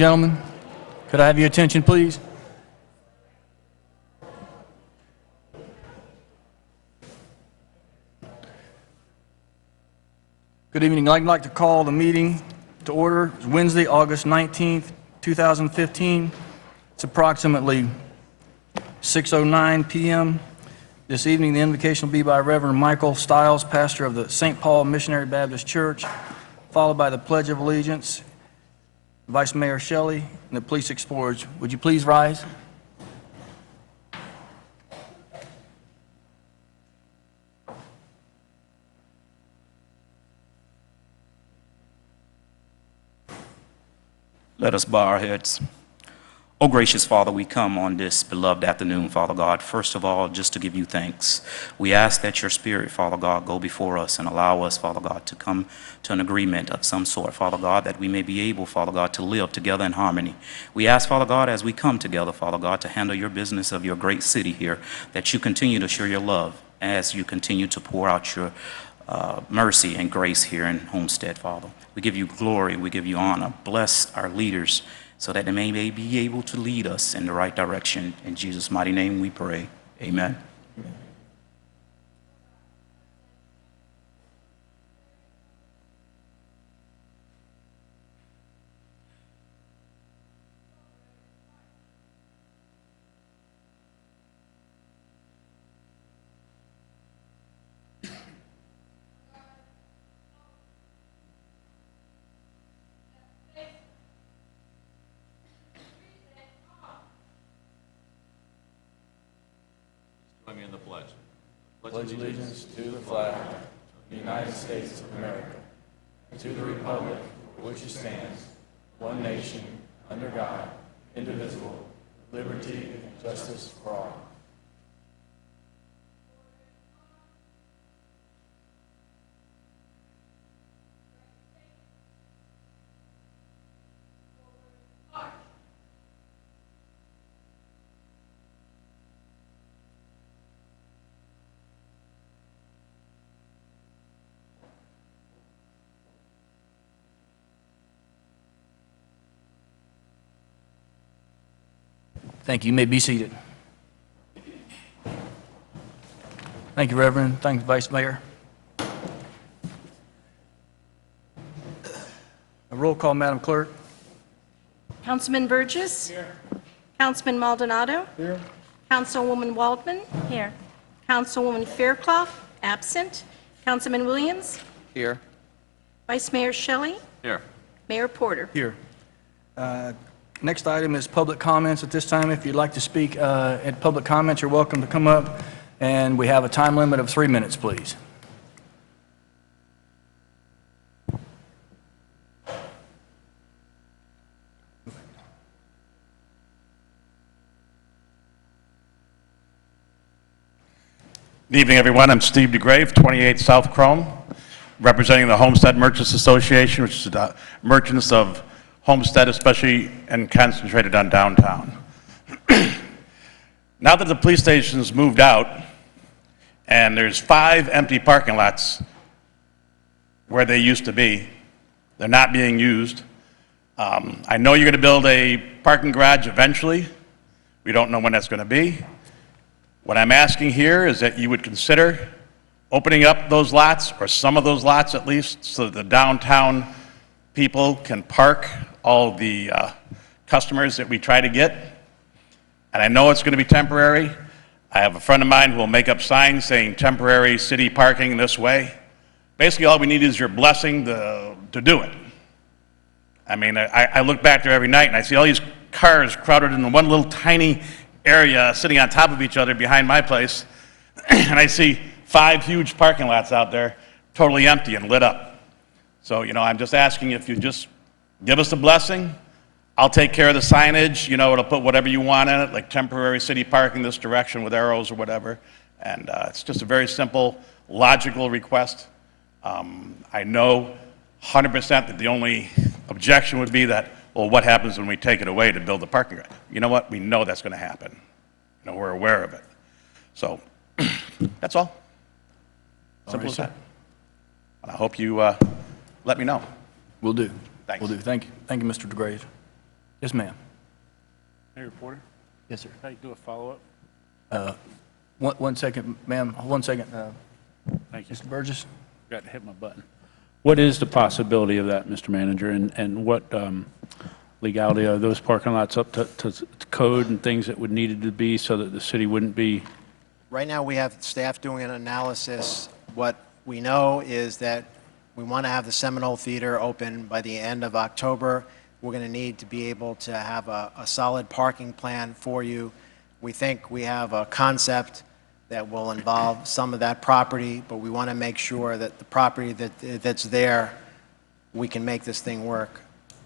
gentlemen. Could I have your attention, please? Good evening. I'd like to call the meeting to order. It's Wednesday, August 19th, 2015. It's approximately 6:09 p.m. This evening, the invocation will be by Reverend Michael Stiles, pastor of the St. Paul Missionary Baptist Church, followed by the Pledge of Allegiance, Vice Mayor Shelley, and the police explorers. Would you please rise? Let us bow our heads. Oh, gracious Father, we come on this beloved afternoon, Father God, first of all, just to give you thanks. We ask that your Spirit, Father God, go before us and allow us, Father God, to come to an agreement of some sort, Father God, that we may be able, Father God, to live together in harmony. We ask, Father God, as we come together, Father God, to handle your business of your great city here, that you continue to show your love as you continue to pour out your mercy and grace here in Homestead, Father. We give you glory, we give you honor. Bless our leaders so that they may be able to lead us in the right direction. In Jesus' mighty name we pray. Amen. Amen. In the pledge. Pledge allegiance to the flag of the United States of America, and to the republic for which it stands, one nation, under God, indivisible, with liberty and justice for all. Thank you. You may be seated. Thank you, Reverend. Thank you, Vice Mayor. A roll call, Madam Clerk. Councilman Burgess? Here. Councilman Maldonado? Here. Councilwoman Waldman? Here. Councilwoman Fairclough? Absent. Councilman Williams? Here. Vice Mayor Shelley? Here. Mayor Porter? Here. Next item is public comments. At this time, if you'd like to speak at public comments, you're welcome to come up, and we have a time limit of 3 minutes, please. Good evening, everyone. I'm Steve DeGrave, 28 South Chrome, representing the Homestead Merchants Association, which is the merchants of Homestead, especially, and concentrated on downtown. Now that the police station's moved out, and there's 5 empty parking lots where they used to be, they're not being used. I know you're going to build a parking garage eventually. We don't know when that's going to be. What I'm asking here is that you would consider opening up those lots, or some of those lots at least, so that the downtown people can park all the customers that we try to get. And I know it's going to be temporary. I have a friend of mine who will make up signs saying temporary city parking this way. Basically, all we need is your blessing to do it. I mean, I look back there every night and I see all these cars crowded in one little tiny area sitting on top of each other behind my place. And I see 5 huge parking lots out there totally empty and lit up. So, I'm just asking if you just give us a blessing. I'll take care of the signage. It'll put whatever you want in it, like temporary city parking this direction with arrows or whatever. And it's just a very simple, logical request. I know 100% that the only objection would be that, well, what happens when we take it away to build the parking garage? You know what? We know that's going to happen. We're aware of it. So that's all. Simple as that. And I hope you let me know. Will do. Thanks. Will do. Thank you. Thank you, Mr. DeGrave. Yes, ma'am. Mayor Reporter, Yes, sir. can I do a follow-up? One second, ma'am, 1 second. Thank you. Mr. Burgess? Got to hit my button. What is the possibility of that, Mr. Manager, and what legality are those parking lots up to code and things that would needed to be so that the city wouldn't be? Right now, we have staff doing an analysis. What we know is that we want to have the Seminole Theater open by the end of October. We're going to need to be able to have a solid parking plan for you. We think we have a concept that will involve some of that property, but we want to make sure that the property that's there, we can make this thing work.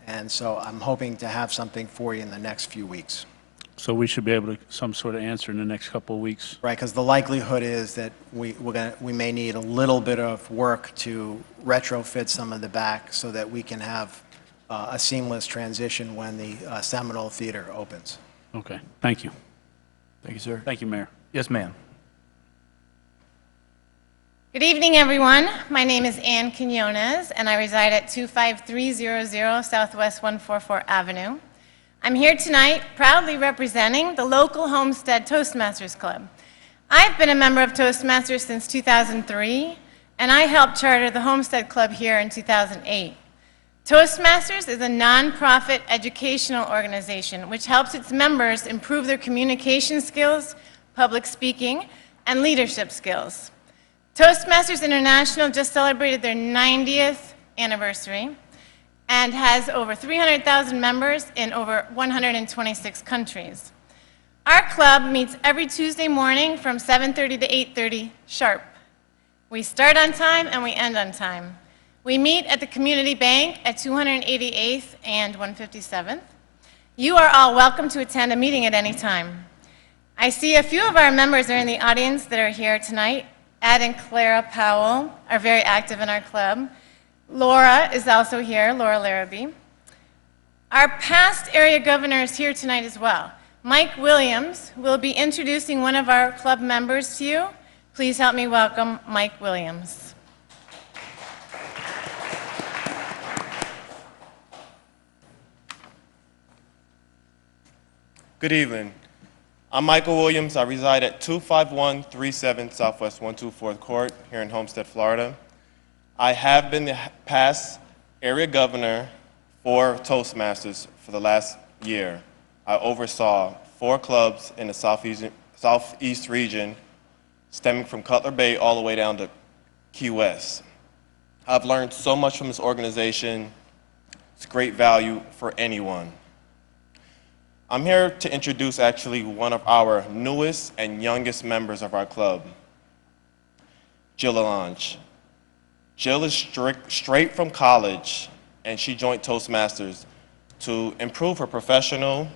And so I'm hoping to have something for you in the next few weeks. So we should be able to, some sort of answer in the next couple of weeks? Right, because the likelihood is that we may need a little bit of work to retrofit some of the back so that we can have a seamless transition when the Seminole Theater opens. Okay, thank you. Thank you, sir. Thank you, Mayor. Yes, ma'am. Good evening, everyone. My name is Ann Quinones, and I reside at 25300 Southwest 144 Avenue. I'm here tonight proudly representing the local Homestead Toastmasters Club. I've been a member of Toastmasters since 2003, and I helped charter the Homestead Club here in 2008. Toastmasters is a nonprofit educational organization which helps its members improve their communication skills, public speaking, and leadership skills. Toastmasters International just celebrated their 90th anniversary and has over 300,000 members in over 126 countries. Our club meets every Tuesday morning from 7:30 to 8:30 sharp. We start on time and we end on time. We meet at the Community Bank at 288th and 157th. You are all welcome to attend a meeting at any time. I see a few of our members are in the audience that are here tonight. Ed and Clara Powell are very active in our club. Laura is also here, Laura Larrabee. Our past area governor is here tonight as well. Mike Williams will be introducing one of our club members to you. Please help me welcome Mike Williams. Good evening. I'm Michael Williams. I reside at 25137 Southwest 124th Court here in Homestead, Florida. I have been the past area governor for Toastmasters for the last year. I oversaw 4 clubs in the southeast region, stemming from Cutler Bay all the way down to Key West. I've learned so much from this organization. It's great value for anyone. I'm here to introduce actually one of our newest and youngest members of our club, Jill Allange. Jill is straight from college, and she joined Toastmasters to improve her professional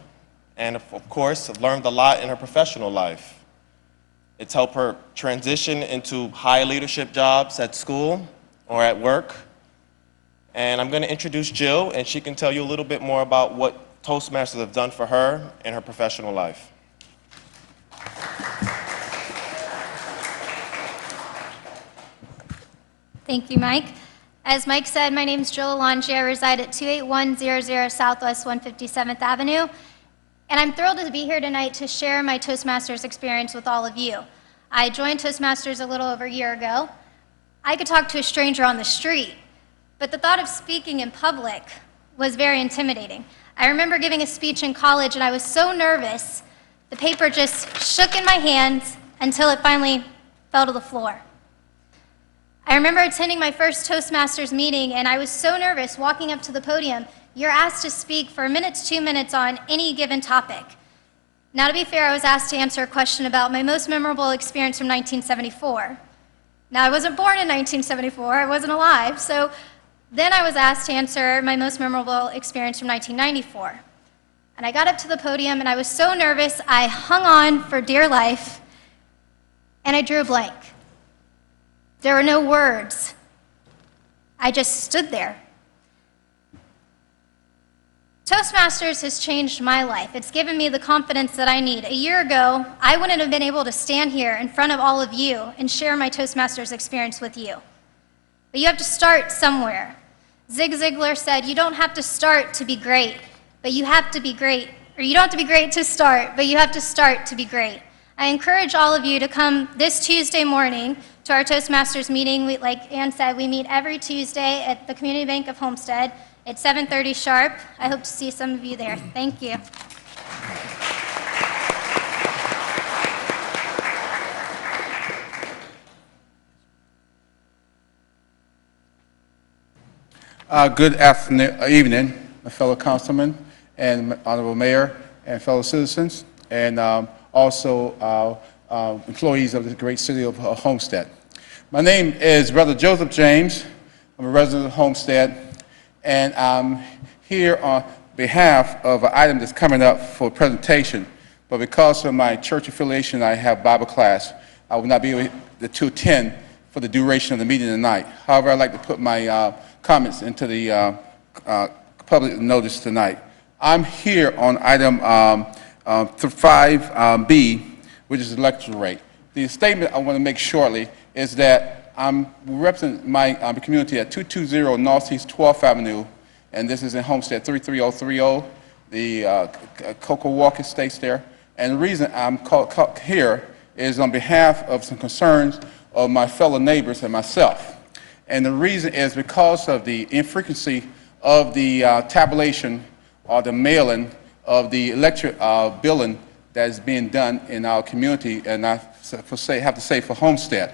and, of course, learned a lot in her professional life. It's helped her transition into high leadership jobs at school or at work. And I'm going to introduce Jill, and she can tell you a little bit more about what Toastmasters have done for her in her professional life. Thank you, Mike. As Mike said, my name is Jill Allange. I reside at 28100 Southwest 157th Avenue, and I'm thrilled to be here tonight to share my Toastmasters experience with all of you. I joined Toastmasters a little over a year ago. I could talk to a stranger on the street, but the thought of speaking in public was very intimidating. I remember giving a speech in college, and I was so nervous, the paper just shook in my hands until it finally fell to the floor. I remember attending my first Toastmasters meeting, and I was so nervous walking up to the podium. You're asked to speak for 1 to 2 minutes on any given topic. Now, to be fair, I was asked to answer a question about my most memorable experience from 1974. Now, I wasn't born in 1974, I wasn't alive, so then I was asked to answer my most memorable experience from 1994. And I got up to the podium, and I was so nervous, I hung on for dear life, and I drew a blank. There were no words. I just stood there. Toastmasters has changed my life. It's given me the confidence that I need. A year ago, I wouldn't have been able to stand here in front of all of you and share my Toastmasters experience with you. But you have to start somewhere. Zig Ziglar said, you don't have to start to be great. but you have to be great. Or you don't have to be great to start, but you have to start to be great. I encourage all of you to come this Tuesday morning to our Toastmasters meeting. Like Ann said, we meet every Tuesday at the Community Bank of Homestead at 7:30 sharp. I hope to see some of you there. Thank you. Good evening, my fellow councilmen and honorable mayor and fellow citizens, and also employees of the great city of Homestead. My name is Brother Joseph James. I'm a resident of Homestead, and I'm here on behalf of an item that's coming up for presentation, but because of my church affiliation, I have Bible class. I will not be able to attend for the duration of the meeting tonight. However, I'd like to put my comments into the public notice tonight. I'm here on item 5B, which is the lecture rate. The statement I want to make shortly is that I'm representing my community at 220 Northeast 12th Avenue, and this is in Homestead 33030. The Cocoa Walk Estates there. And the reason I'm here is on behalf of some concerns of my fellow neighbors and myself. And the reason is because of the infrequency of the tabulation or the mailing of the electric billing that is being done in our community, and I have to say for Homestead.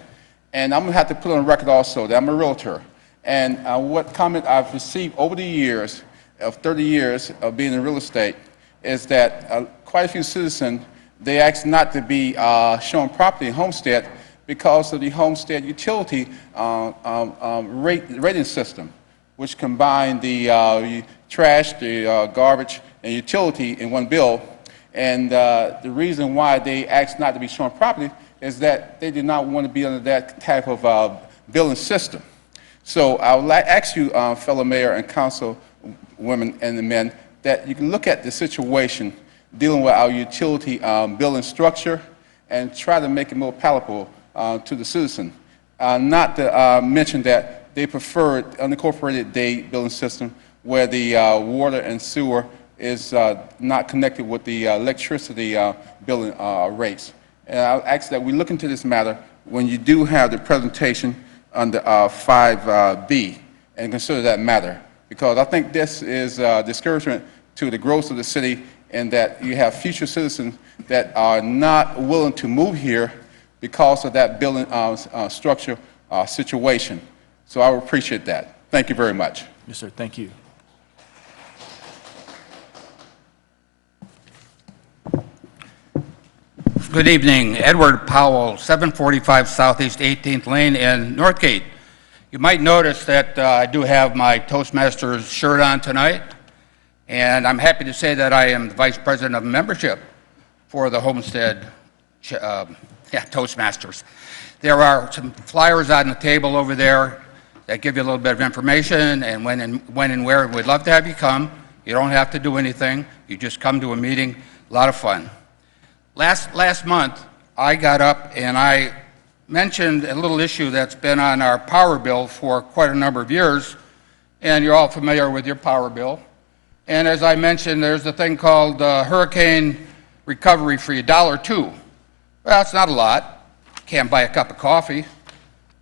And I'm going to have to put on record also that I'm a realtor. And what comment I've received over the years, of 30 years of being in real estate, is that quite a few citizens, they ask not to be shown property in Homestead because of the Homestead utility rating system, which combine the trash, the garbage, and utility in one bill. And the reason why they ask not to be shown property is that they do not want to be under that type of billing system. So I would like to ask you, fellow mayor and council women and the men, that you can look at the situation dealing with our utility billing structure and try to make it more palatable to the citizen. Not to mention that they prefer unincorporated day billing system where the water and sewer is not connected with the electricity billing rates. And I'll ask that we look into this matter when you do have the presentation under 5B and consider that matter, because I think this is discouragement to the growth of the city, and that you have future citizens that are not willing to move here because of that billing structure situation. So I would appreciate that. Thank you very much. Yes, sir. Thank you. Good evening. Edward Powell, 745 Southeast 18th Lane in Northgate. You might notice that I do have my Toastmasters shirt on tonight, and I'm happy to say that I am the Vice President of Membership for the Homestead Toastmasters. There are some flyers on the table over there that give you a little bit of information and when and where. We'd love to have you come. You don't have to do anything. You just come to a meeting. A lot of fun. Last month, I got up and I mentioned a little issue that's been on our power bill for quite a number of years, and you're all familiar with your power bill. And as I mentioned, there's a thing called hurricane recovery fee, $1.02. Well, it's not a lot. Can't buy a cup of coffee,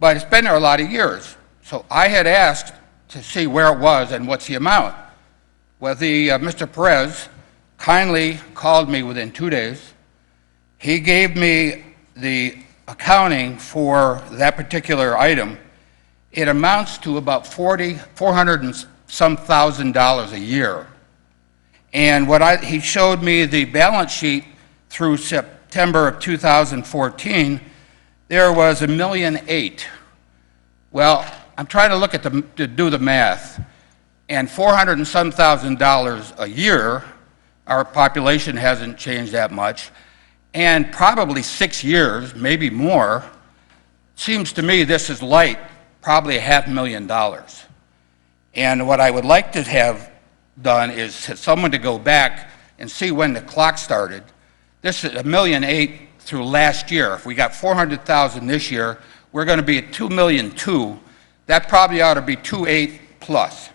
but it's been there a lot of years. So I had asked to see where it was and what's the amount. Well, Mr. Perez kindly called me within 2 days. He gave me the accounting for that particular item. It amounts to about $400 and some thousand a year. And he showed me the balance sheet through September of 2014. There was $1.8 million. Well, I'm trying to look at to do the math, and $400 and some thousand a year. Our population hasn't changed that much. And probably 6 years, maybe more. Seems to me this is light, probably $500,000. And what I would like to have done is someone to go back and see when the clock started. This is $1.8 million through last year. If we got 400,000 this year, we're going to be at $2.2 million. That probably ought to be 2.8 plus.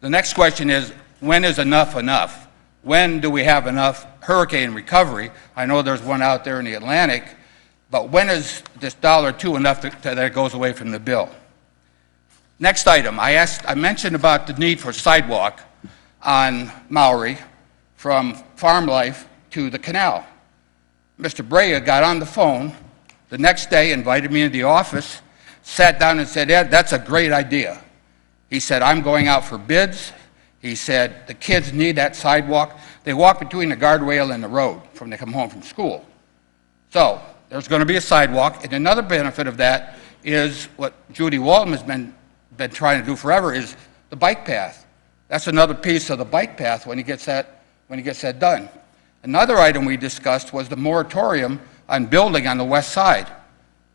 The next question is, when is enough enough? When do we have enough hurricane recovery? I know there's one out there in the Atlantic, but when is this $1.02 enough that it goes away from the bill? Next item, I mentioned about the need for sidewalk on Maury from Farm Life to the canal. Mr. Brea got on the phone the next day, invited me into the office, sat down and said, Ed, that's a great idea. He said, I'm going out for bids. He said, the kids need that sidewalk. They walk between the guardrail and the road when they come home from school. So there's going to be a sidewalk. And another benefit of that is what Judy Walton has been trying to do forever is the bike path. That's another piece of the bike path when he gets that done. Another item we discussed was the moratorium on building on the west side.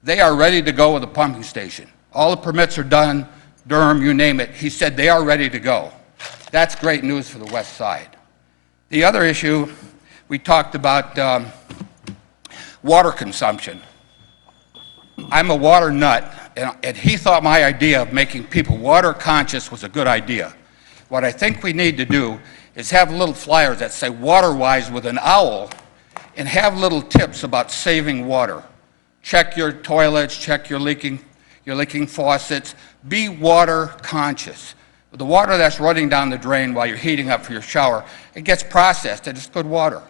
They are ready to go with the pumping station. All the permits are done, Durham, you name it. He said they are ready to go. That's great news for the west side. The other issue, we talked about water consumption. I'm a water nut, and he thought my idea of making people water conscious was a good idea. What I think we need to do is have little flyers that say water-wise with an owl and have little tips about saving water. Check your toilets, check your leaking faucets. Be water conscious. The water that's running down the drain while you're heating up for your shower, it gets processed and it's good water.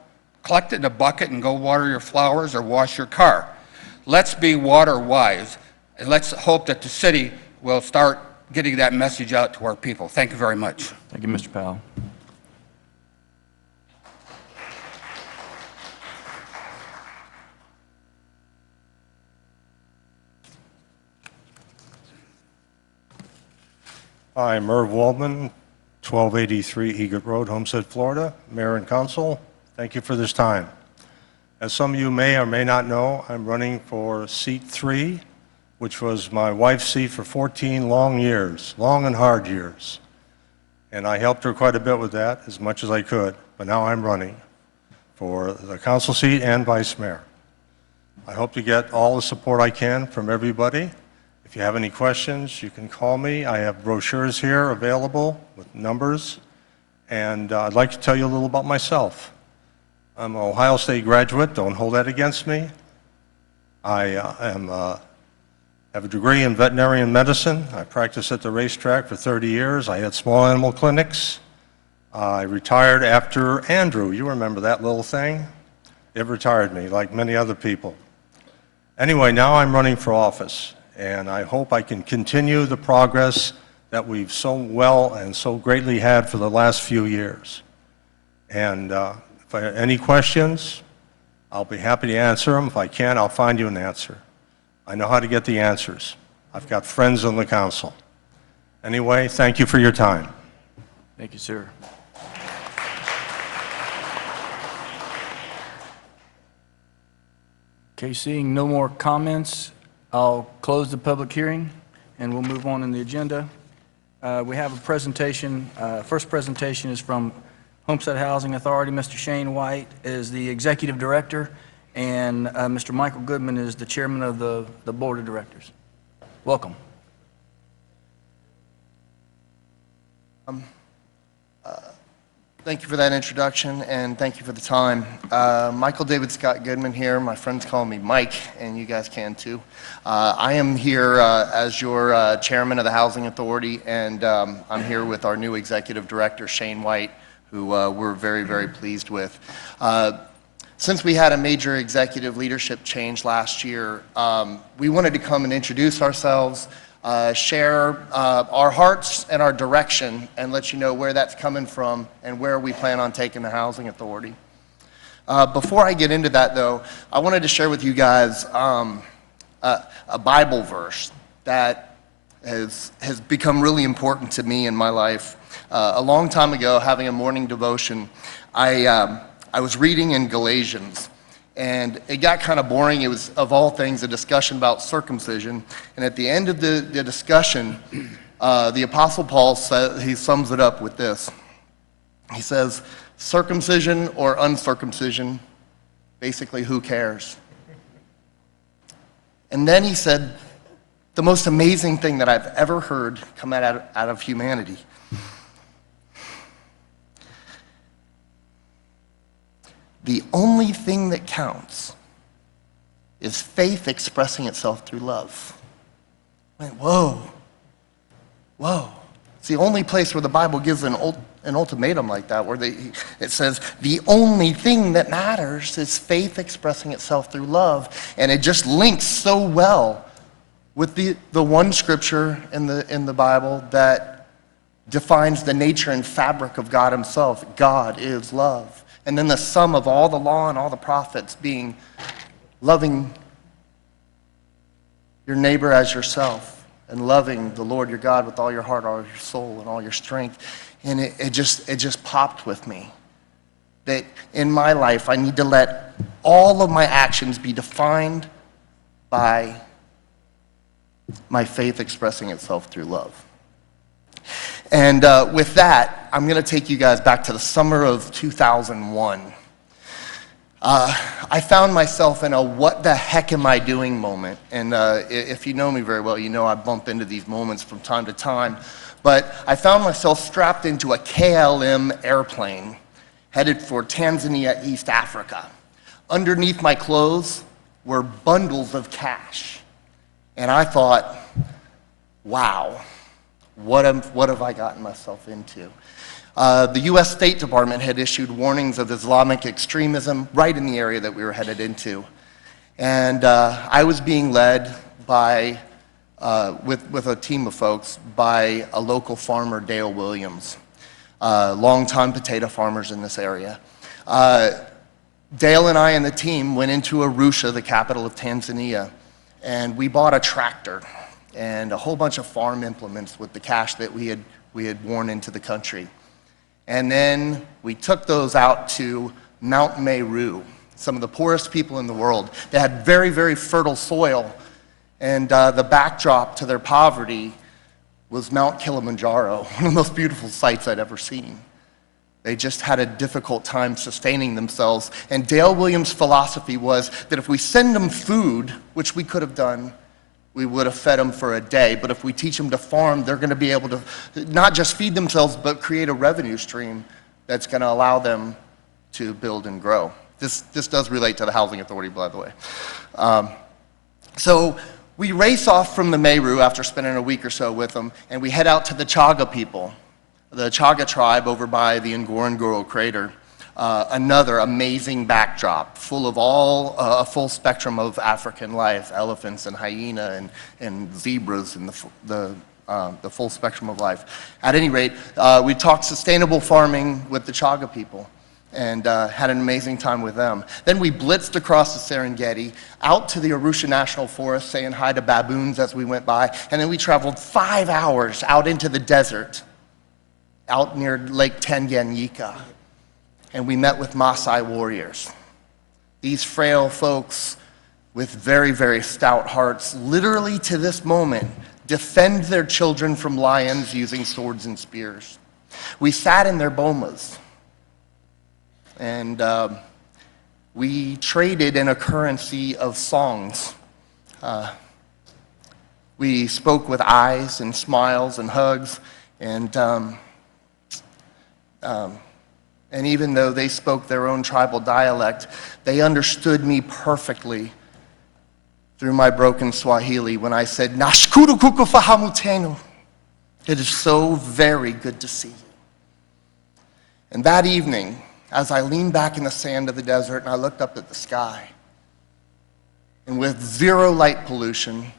Collect it in a bucket and go water your flowers or wash your car. Let's be water wise, and let's hope that the city will start getting that message out to our people. Thank you very much. Thank you, Mr. Powell. Hi, Merv Waldman, 1283 Egret Road, Homestead, Florida, Mayor and Council. Thank you for this time. As some of you may or may not know, I'm running for seat 3, which was my wife's seat for 14 long years, long and hard years. And I helped her quite a bit with that, as much as I could. But now I'm running for the council seat and vice mayor. I hope to get all the support I can from everybody. If you have any questions, you can call me. I have brochures here available with numbers. And I'd like to tell you a little about myself. I'm an Ohio State graduate. Don't hold that against me. I have a degree in veterinary medicine. I practiced at the racetrack for 30 years. I had small animal clinics. I retired after Andrew. You remember that little thing? It retired me, like many other people. Anyway, now I'm running for office. And I hope I can continue the progress that we've so well and so greatly had for the last few years. And if I have any questions, I'll be happy to answer them. If I can't, I'll find you an answer. I know how to get the answers. I've got friends on the council. Anyway, thank you for your time. Thank you, sir. Okay, seeing no more comments, I'll close the public hearing, and we'll move on in the agenda. We have a presentation. First presentation is from Homestead Housing Authority. Mr. Shane White is the executive director, and Mr. Michael Goodman is the chairman of the board of directors. Welcome. Thank you for that introduction, and thank you for the time. Michael David Scott Goodman here. My friends call me Mike, and you guys can too. I am here as your chairman of the Housing Authority, and I'm here with our new executive director, Shane White, who we're very, very pleased with. Since we had a major executive leadership change last year, we wanted to come and introduce ourselves, share our hearts and our direction, and let you know where that's coming from and where we plan on taking the Housing Authority. Before I get into that, though, I wanted to share with you guys a Bible verse that has become really important to me in my life. A long time ago, having a morning devotion, I was reading in Galatians. And it got kind of boring. It was, of all things, a discussion about circumcision. And at the end of the discussion, the Apostle Paul he sums it up with this. He says, circumcision or uncircumcision, basically, who cares? And then he said, the most amazing thing that I've ever heard come out of humanity. the only thing that counts is faith expressing itself through love. I went, whoa, whoa. It's the only place where the Bible gives an ultimatum like that, where it says the only thing that matters is faith expressing itself through love. And it just links so well with the one scripture in the Bible that defines the nature and fabric of God himself. God is love. And then the sum of all the law and all the prophets being loving your neighbor as yourself, and loving the Lord your God with all your heart, all your soul, and all your strength. And it just popped with me that in my life I need to let all of my actions be defined by my faith expressing itself through love. And with that, I'm going to take you guys back to the summer of 2001. I found myself in a what the heck am I doing moment. And if you know me very well, you know I bump into these moments from time to time. But I found myself strapped into a KLM airplane headed for Tanzania, East Africa. Underneath my clothes were bundles of cash. And I thought, wow, what have I gotten myself into? The U.S. State Department had issued warnings of Islamic extremism right in the area that we were headed into. And I was being led by, with a team of folks, by a local farmer, Dale Williams, longtime potato farmers in this area. Dale and I and the team went into Arusha, the capital of Tanzania, and we bought a tractor and a whole bunch of farm implements with the cash that we had worn into the country. And then we took those out to Mount Meru, some of the poorest people in the world. They had very, very fertile soil, and the backdrop to their poverty was Mount Kilimanjaro, one of the most beautiful sights I'd ever seen. They just had a difficult time sustaining themselves. And Dale Williams' philosophy was that if we send them food, which we could have done, we would have fed them for a day. But if we teach them to farm, they're going to be able to not just feed themselves, but create a revenue stream that's going to allow them to build and grow. This does relate to the Housing Authority, by the way. So we race off from the Meru after spending a week or so with them, and we head out to the Chaga people, the Chaga tribe over by the Ngorongoro crater. Another amazing backdrop full of a full spectrum of African life, elephants and hyena and zebras and the full spectrum of life. At any rate, we talked sustainable farming with the Chaga people and had an amazing time with them. Then we blitzed across the Serengeti, out to the Arusha National Forest, saying hi to baboons as we went by, and then we traveled 5 hours out into the desert, out near Lake Tanganyika. And we met with Maasai warriors. These frail folks with very, very stout hearts, literally to this moment, defend their children from lions using swords and spears. We sat in their bomas, and we traded in a currency of songs. We spoke with eyes and smiles and hugs, and even though they spoke their own tribal dialect, they understood me perfectly through my broken Swahili when I said, "Nashukuru kukufahamu tenu." It is so very good to see you. And that evening, as I leaned back in the sand of the desert and I looked up at the sky, and with zero light pollution,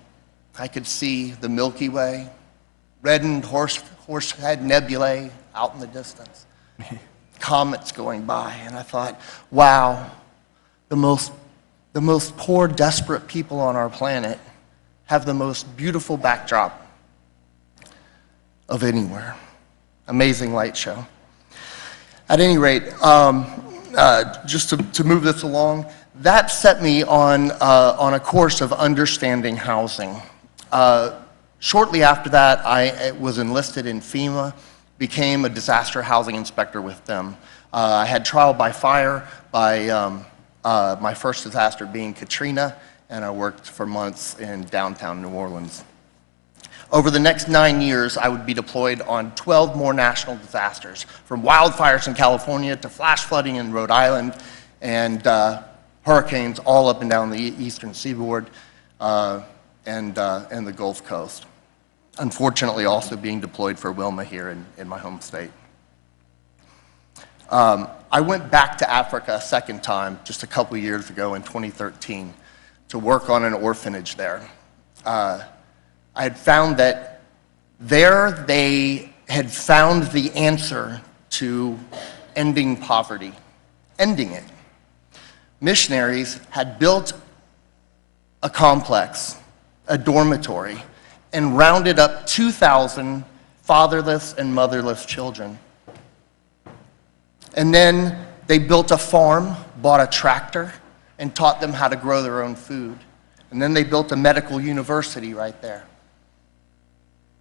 I could see the Milky Way, reddened Horsehead Nebulae out in the distance. Comets going by, and I thought, wow, the most poor, desperate people on our planet have the most beautiful backdrop of anywhere. Amazing light show. At any rate, just to move this along, that set me on a course of understanding housing. Shortly after that, I was enlisted in FEMA, became a disaster housing inspector with them. I had trial by fire by my first disaster being Katrina, and I worked for months in downtown New Orleans. Over the next 9 years, I would be deployed on 12 more national disasters, from wildfires in California to flash flooding in Rhode Island, and hurricanes all up and down the eastern seaboard and the Gulf Coast. Unfortunately, also being deployed for Wilma here in my home state. I went back to Africa a second time just a couple years ago in 2013 to work on an orphanage there. I had found that there they had found the answer to ending poverty, ending it. Missionaries had built a complex, a dormitory, and rounded up 2,000 fatherless and motherless children. And then they built a farm, bought a tractor, and taught them how to grow their own food. And then they built a medical university right there.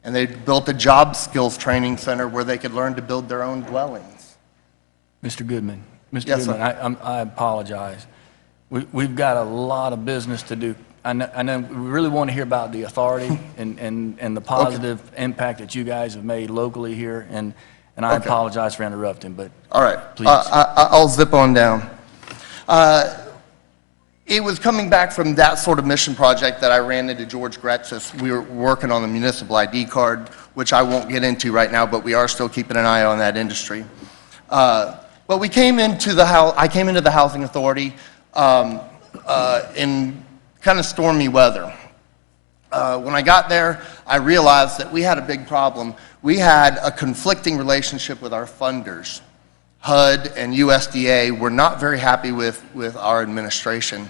And they built a job skills training center where they could learn to build their own dwellings. Mr. Goodman, Mr. Yes, sir. Goodman, I apologize. We've got a lot of business to do. I know we really want to hear about the authority and the positive impact that you guys have made locally here, and I apologize for interrupting, but all right, please. I'll zip on down. It was coming back from that sort of mission project that I ran into George Gretzis. We were working on the municipal ID card, which I won't get into right now, but we are still keeping an eye on that industry. But we came into I came into the Housing Authority in kind of stormy weather. When I got there, I realized that we had a big problem. We had a conflicting relationship with our funders. HUD and USDA were not very happy with our administration.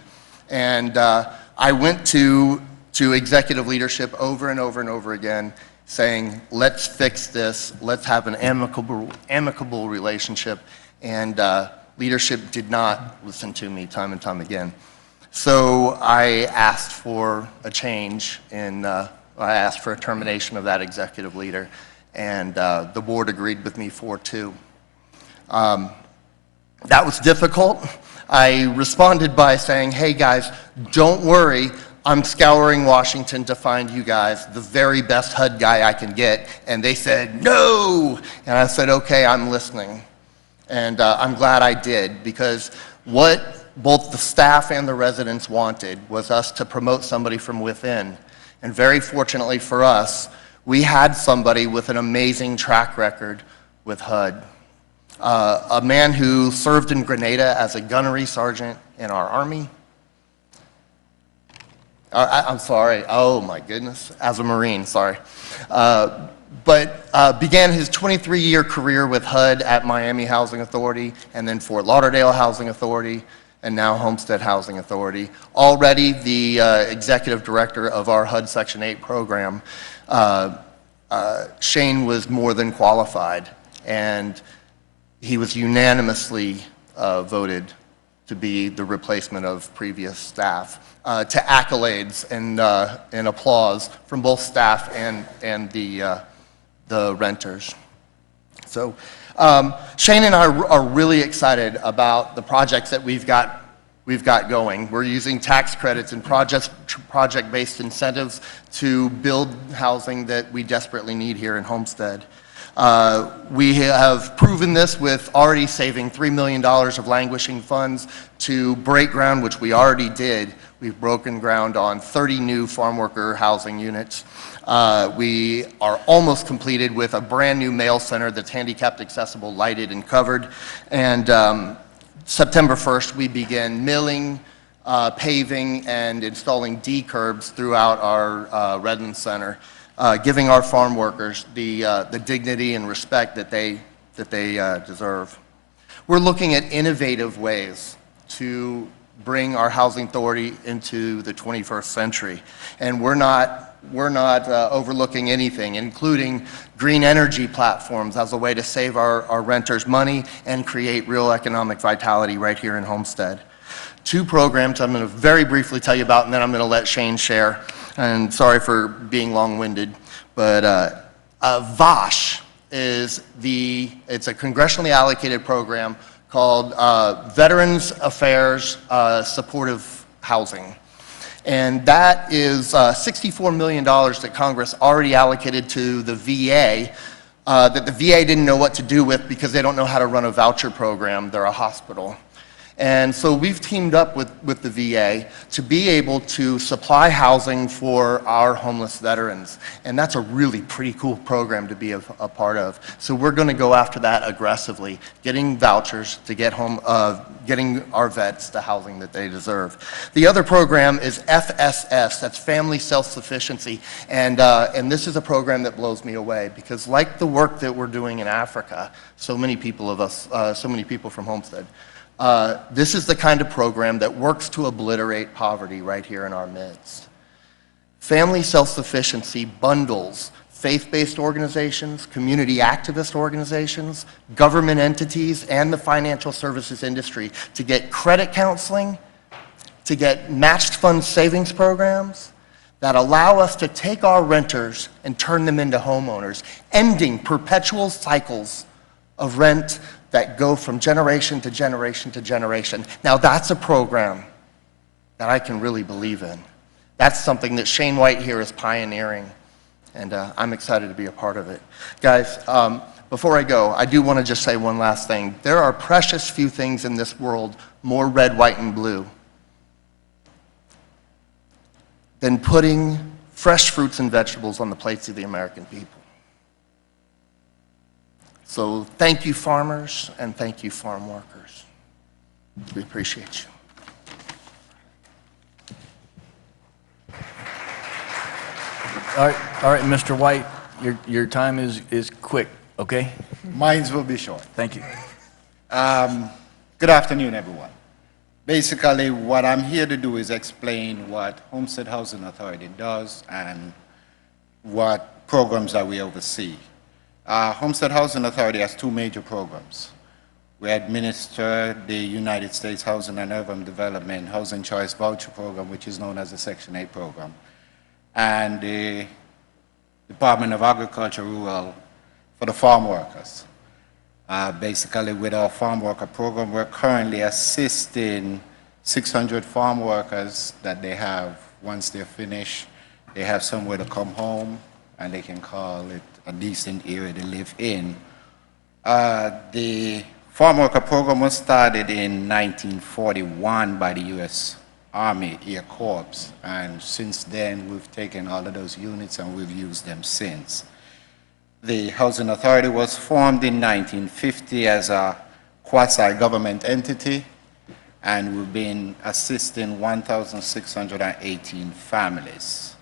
And I went to executive leadership over and over and over again saying, let's fix this, let's have an amicable relationship. And leadership did not listen to me time and time again. So I asked for a change I asked for a termination of that executive leader, and the board agreed with me 4-2. That was difficult. I responded by saying, hey guys, don't worry, I'm scouring Washington to find you guys the very best HUD guy I can get. And they said, no! And I said, okay, I'm listening. And I'm glad I did, because what both the staff and the residents wanted was us to promote somebody from within. And very fortunately for us, we had somebody with an amazing track record with HUD. A man who served in Grenada as a gunnery sergeant in our Army. I'm sorry, oh my goodness, as a Marine, sorry. But began his 23-year career with HUD at Miami Housing Authority, and then Fort Lauderdale Housing Authority, and now Homestead Housing Authority. Already the executive director of our HUD Section 8 program. Shane was more than qualified, and he was unanimously voted to be the replacement of previous staff, to accolades and applause from both staff and the renters. So Shane and I are really excited about the projects that we've got going. We're using tax credits and project-based incentives to build housing that we desperately need here in Homestead. We have proven this with already saving $3 million of languishing funds to break ground, which we already did. We've broken ground on 30 new farm worker housing units. We are almost completed with a brand new mail center that's handicapped accessible, lighted, and covered. And September 1st, we begin milling, paving, and installing D-curbs throughout our residence center, giving our farm workers the dignity and respect that they deserve. We're looking at innovative ways to bring our housing authority into the 21st century, and we're not overlooking anything, including green energy platforms as a way to save our renters money and create real economic vitality right here in Homestead. 2 programs I'm going to very briefly tell you about, and then I'm going to let Shane share. And sorry for being long-winded, but VASH it's a congressionally allocated program called Veterans Affairs Supportive Housing. And that is $64 million that Congress already allocated to the VA that the VA didn't know what to do with because they don't know how to run a voucher program. They're a hospital. And so we've teamed up with the VA to be able to supply housing for our homeless veterans. And that's a really pretty cool program to be a part of. So we're going to go after that aggressively, getting vouchers to get home, getting our vets the housing that they deserve. The other program is FSS, that's Family Self-Sufficiency. And this is a program that blows me away because like the work that we're doing in Africa, so many people from Homestead, this is the kind of program that works to obliterate poverty right here in our midst. Family self-sufficiency bundles faith-based organizations, community activist organizations, government entities, and the financial services industry to get credit counseling, to get matched fund savings programs that allow us to take our renters and turn them into homeowners, ending perpetual cycles of rent that go from generation to generation to generation. Now that's a program that I can really believe in. That's something that Shane White here is pioneering, and I'm excited to be a part of it. Guys, before I go, I do want to just say one last thing. There are precious few things in this world more red, white, and blue than putting fresh fruits and vegetables on the plates of the American people. So thank you, farmers, and thank you, farm workers. We appreciate you. All right, Mr. White, your time is quick, okay? Mine will be short. Thank you. Good afternoon, everyone. Basically, what I'm here to do is explain what Homestead Housing Authority does and what programs that we oversee. Homestead Housing Authority has two major programs. We administer the United States Housing and Urban Development Housing Choice Voucher Program, which is known as the Section 8 program, and the Department of Agriculture Rural for the farm workers. Basically, with our farm worker program, we're currently assisting 600 farm workers that they have, once they're finished, they have somewhere to come home, and they can call it a decent area to live in. The farm worker program was started in 1941 by the U.S. Army Air Corps, and since then we've taken all of those units and we've used them since. The Housing Authority was formed in 1950 as a quasi-government entity, and we've been assisting 1,618 families.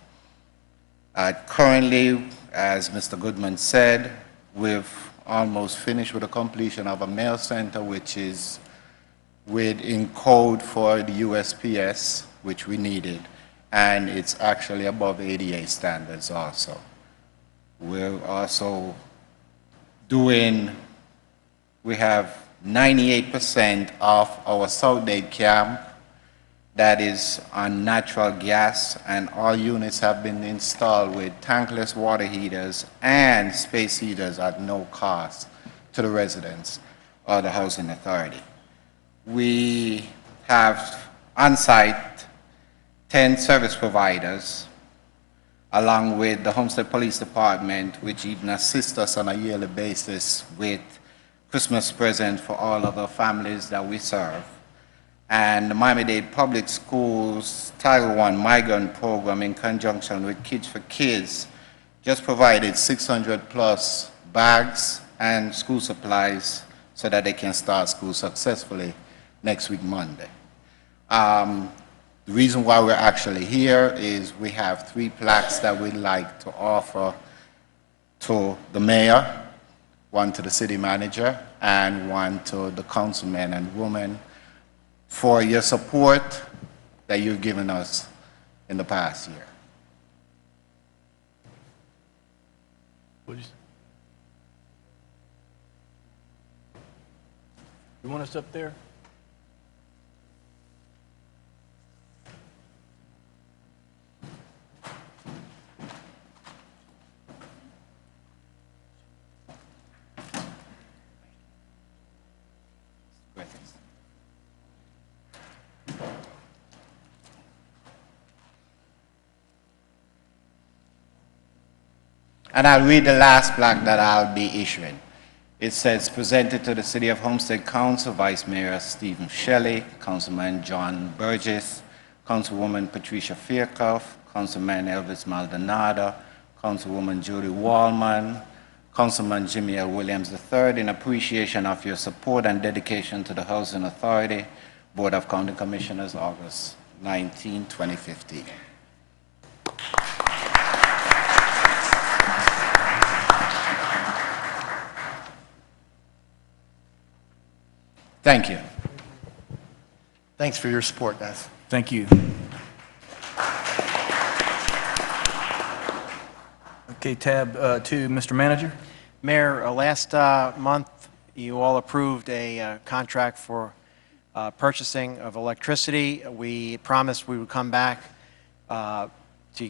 Currently, as Mr. Goodman said, we've almost finished with the completion of a mail center, which is in code for the USPS, which we needed, and it's actually above ADA standards also. We're also we have 98% of our South-Dade camp that is on natural gas, and all units have been installed with tankless water heaters and space heaters at no cost to the residents or the Housing Authority. We have on-site 10 service providers, along with the Homestead Police Department, which even assists us on a yearly basis with Christmas presents for all of the families that we serve. And the Miami-Dade Public Schools Title I Migrant Program, in conjunction with Kids for Kids, just provided 600 plus bags and school supplies so that they can start school successfully next week, Monday. The reason why we're actually here is we have 3 plaques that we'd like to offer to the mayor, one to the city manager, and one to the councilmen and women for your support that you've given us in the past year. You want us up there? And I'll read the last plaque that I'll be issuing. It says, presented to the City of Homestead Council, Vice Mayor Stephen Shelley, Councilman John Burgess, Councilwoman Patricia Fairclough, Councilman Elvis Maldonado, Councilwoman Judy Wallman, Councilman Jimmy L. Williams III, in appreciation of your support and dedication to the Housing Authority, Board of County Commissioners, August 19, 2015. Thank you. Thanks for your support, guys. Thank you. Okay, tab 2, Mr. Manager. Mayor, last month, you all approved a contract for purchasing of electricity. We promised we would come back to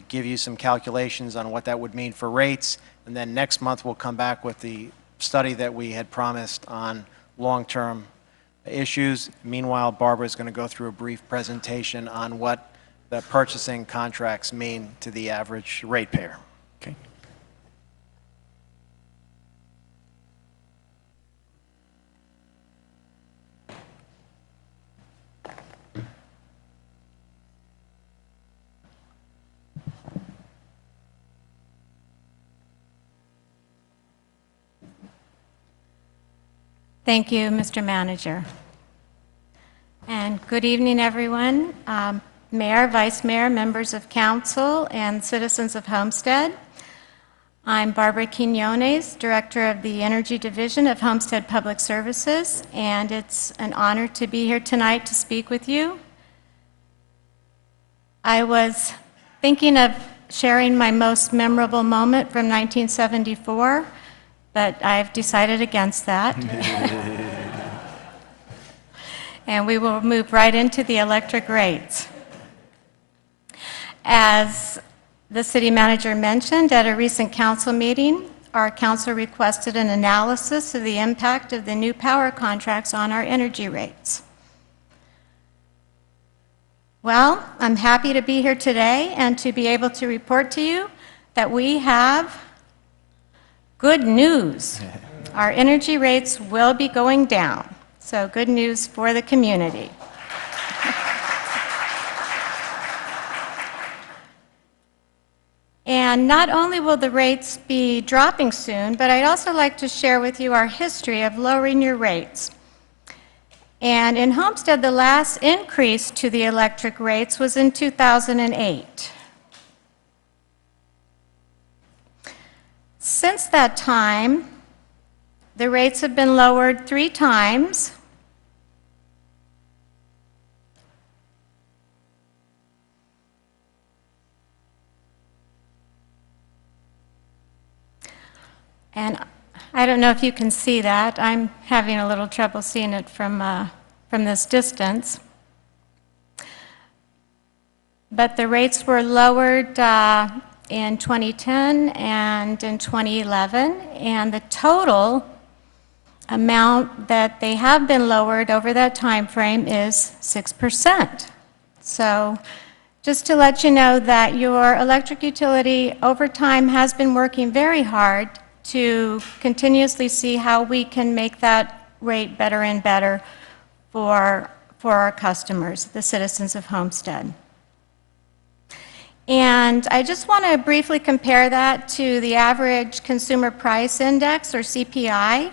give you some calculations on what that would mean for rates, and then next month we'll come back with the study that we had promised on long-term issues. Meanwhile, Barbara is going to go through a brief presentation on what the purchasing contracts mean to the average ratepayer. Okay. Thank you, Mr. Manager. And good evening, everyone. Mayor, Vice Mayor, members of council, and citizens of Homestead. I'm Barbara Quinones, Director of the Energy Division of Homestead Public Services, and it's an honor to be here tonight to speak with you. I was thinking of sharing my most memorable moment from 1974, but I've decided against that. And we will move right into the electric rates. As the city manager mentioned at a recent council meeting, our council requested an analysis of the impact of the new power contracts on our energy rates. Well, I'm happy to be here today and to be able to report to you that we have good news. Our energy rates will be going down, so good news for the community. And not only will the rates be dropping soon, but I'd also like to share with you our history of lowering your rates. And in Homestead, the last increase to the electric rates was in 2008. Since that time, the rates have been lowered 3 times. And I don't know if you can see that. I'm having a little trouble seeing it from this distance. But the rates were lowered in 2010 and in 2011, and the total amount that they have been lowered over that time frame is 6%. So just to let you know that your electric utility over time has been working very hard to continuously see how we can make that rate better and better for our customers, the citizens of Homestead. And I just want to briefly compare that to the average consumer price index, or CPI.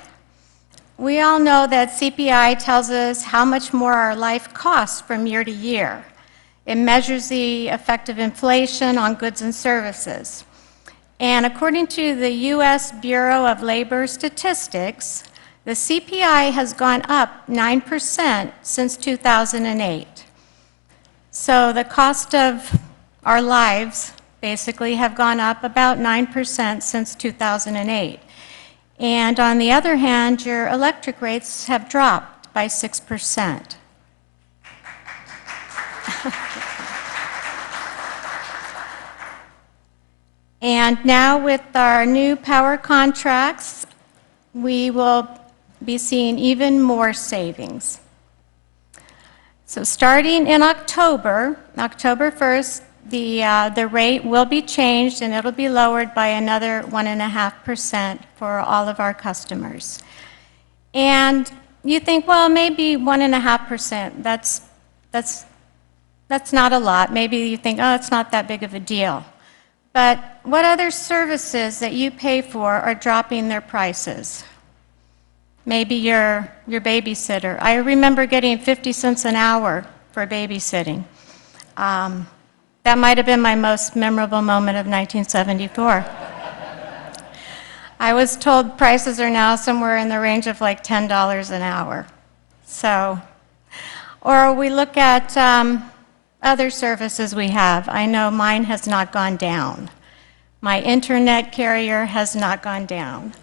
We all know that CPI tells us how much more our life costs from year to year. It measures the effect of inflation on goods and services. And according to the U.S. Bureau of Labor Statistics, the CPI has gone up 9% since 2008. So the cost of our lives basically have gone up about 9% since 2008. And on the other hand, your electric rates have dropped by 6%. And now with our new power contracts, we will be seeing even more savings. So starting in October 1st, the rate will be changed, and it'll be lowered by another 1.5% for all of our customers. And you think, well, maybe 1.5%, that's not a lot. Maybe you think, oh, it's not that big of a deal. But what other services that you pay for are dropping their prices? Maybe your babysitter. I remember getting 50 cents an hour for babysitting. That might have been my most memorable moment of 1974. I was told prices are now somewhere in the range of like $10 an hour. So, or we look at other services we have. I know mine has not gone down. My internet carrier has not gone down.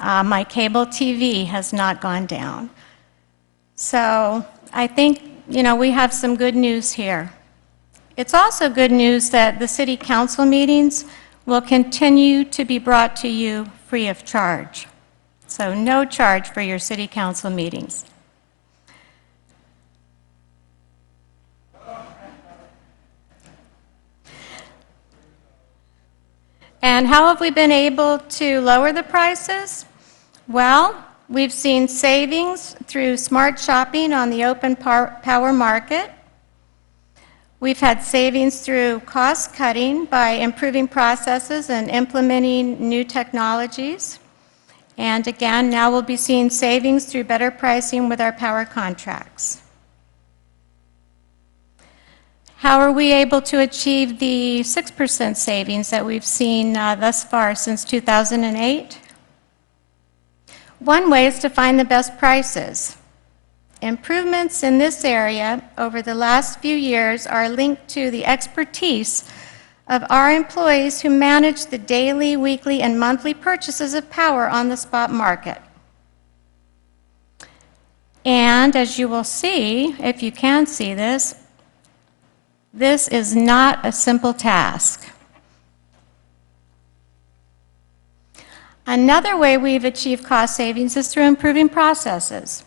My cable TV has not gone down. So I think, we have some good news here. It's also good news that the city council meetings will continue to be brought to you free of charge. So no charge for your city council meetings. And how have we been able to lower the prices? Well, we've seen savings through smart shopping on the open power market. We've had savings through cost cutting by improving processes and implementing new technologies. And again, now we'll be seeing savings through better pricing with our power contracts. How are we able to achieve the 6% savings that we've seen thus far since 2008? One way is to find the best prices. Improvements in this area over the last few years are linked to the expertise of our employees who manage the daily, weekly, and monthly purchases of power on the spot market. And as you will see, if you can see this, this is not a simple task. Another way we've achieved cost savings is through improving processes.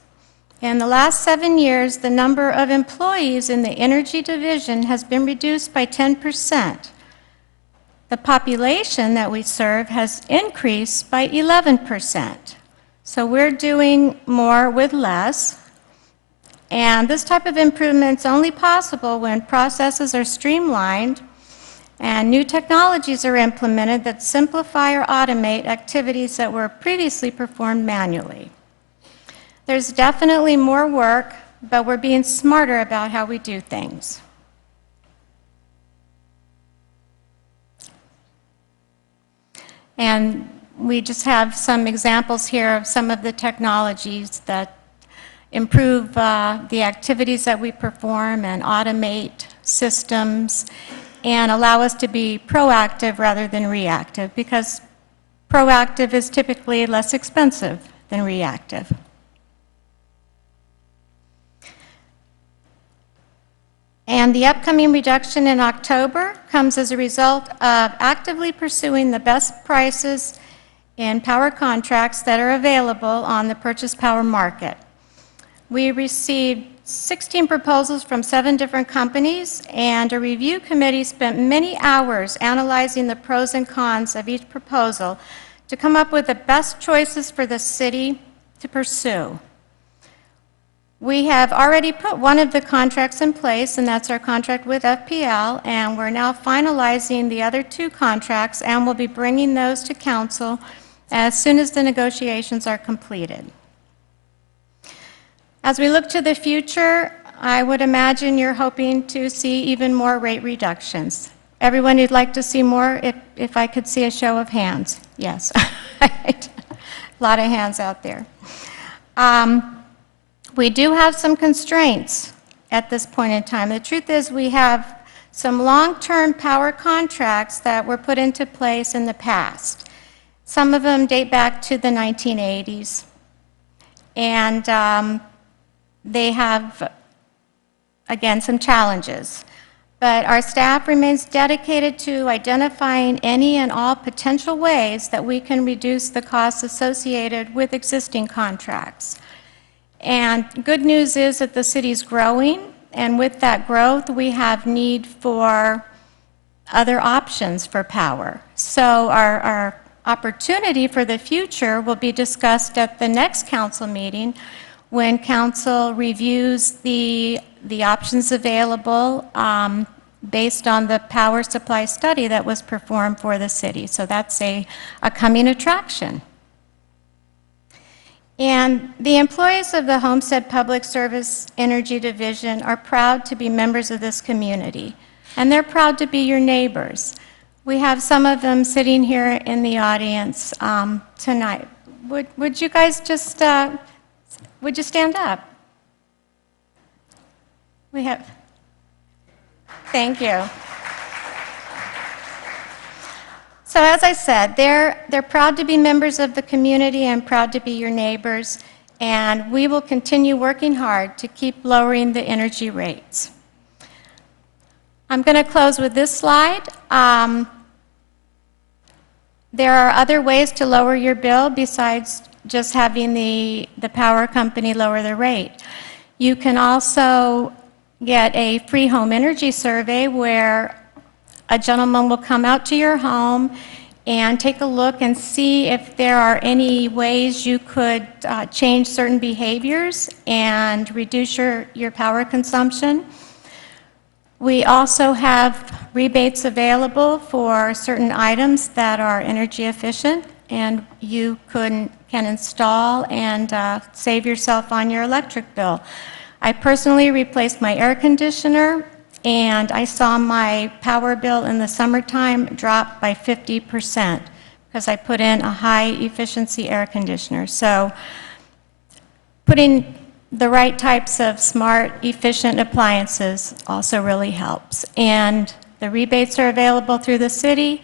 In the last 7 years, the number of employees in the energy division has been reduced by 10%. The population that we serve has increased by 11%. So we're doing more with less. And this type of improvement is only possible when processes are streamlined and new technologies are implemented that simplify or automate activities that were previously performed manually. There's definitely more work, but we're being smarter about how we do things. And we just have some examples here of some of the technologies that improve the activities that we perform and automate systems and allow us to be proactive rather than reactive, because proactive is typically less expensive than reactive. And the upcoming reduction in October comes as a result of actively pursuing the best prices in power contracts that are available on the purchase power market. We received 16 proposals from 7 different companies, and a review committee spent many hours analyzing the pros and cons of each proposal to come up with the best choices for the city to pursue. We have already put one of the contracts in place, and that's our contract with FPL, and we're now finalizing the other 2 contracts, and we'll be bringing those to council as soon as the negotiations are completed. As we look to the future, I would imagine you're hoping to see even more rate reductions. Everyone who'd like to see more, if I could see a show of hands. Yes. A lot of hands out there. We do have some constraints at this point in time. The truth is we have some long-term power contracts that were put into place in the past. Some of them date back to the 1980s. And they have, again, some challenges. But our staff remains dedicated to identifying any and all potential ways that we can reduce the costs associated with existing contracts. And good news is that the city's growing, and with that growth, we have need for other options for power. So our opportunity for the future will be discussed at the next council meeting when council reviews the options available based on the power supply study that was performed for the city. So that's a coming attraction. And the employees of the Homestead Public Service Energy Division are proud to be members of this community, and they're proud to be your neighbors. We have some of them sitting here in the audience tonight. Would you guys just, would you stand up? We have, thank you. So as I said, they're proud to be members of the community and proud to be your neighbors, and we will continue working hard to keep lowering the energy rates. I'm going to close with this slide. There are other ways to lower your bill besides just having the power company lower the rate. You can also get a free home energy survey where a gentleman will come out to your home and take a look and see if there are any ways you could change certain behaviors and reduce your power consumption. We also have rebates available for certain items that are energy efficient, and you can install and save yourself on your electric bill. I personally replaced my air conditioner, and I saw my power bill in the summertime drop by 50% because I put in a high-efficiency air conditioner. So putting the right types of smart, efficient appliances also really helps. And the rebates are available through the city.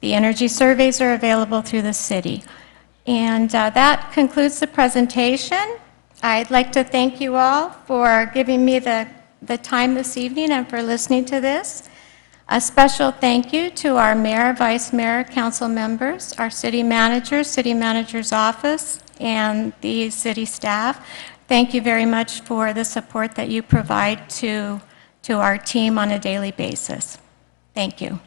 The energy surveys are available through the city. And that concludes the presentation. I'd like to thank you all for giving me the time this evening and for listening to this. A special thank you to our mayor, vice mayor, council members, our city manager's office, and the city staff. Thank you very much for the support that you provide to our team on a daily basis. Thank you.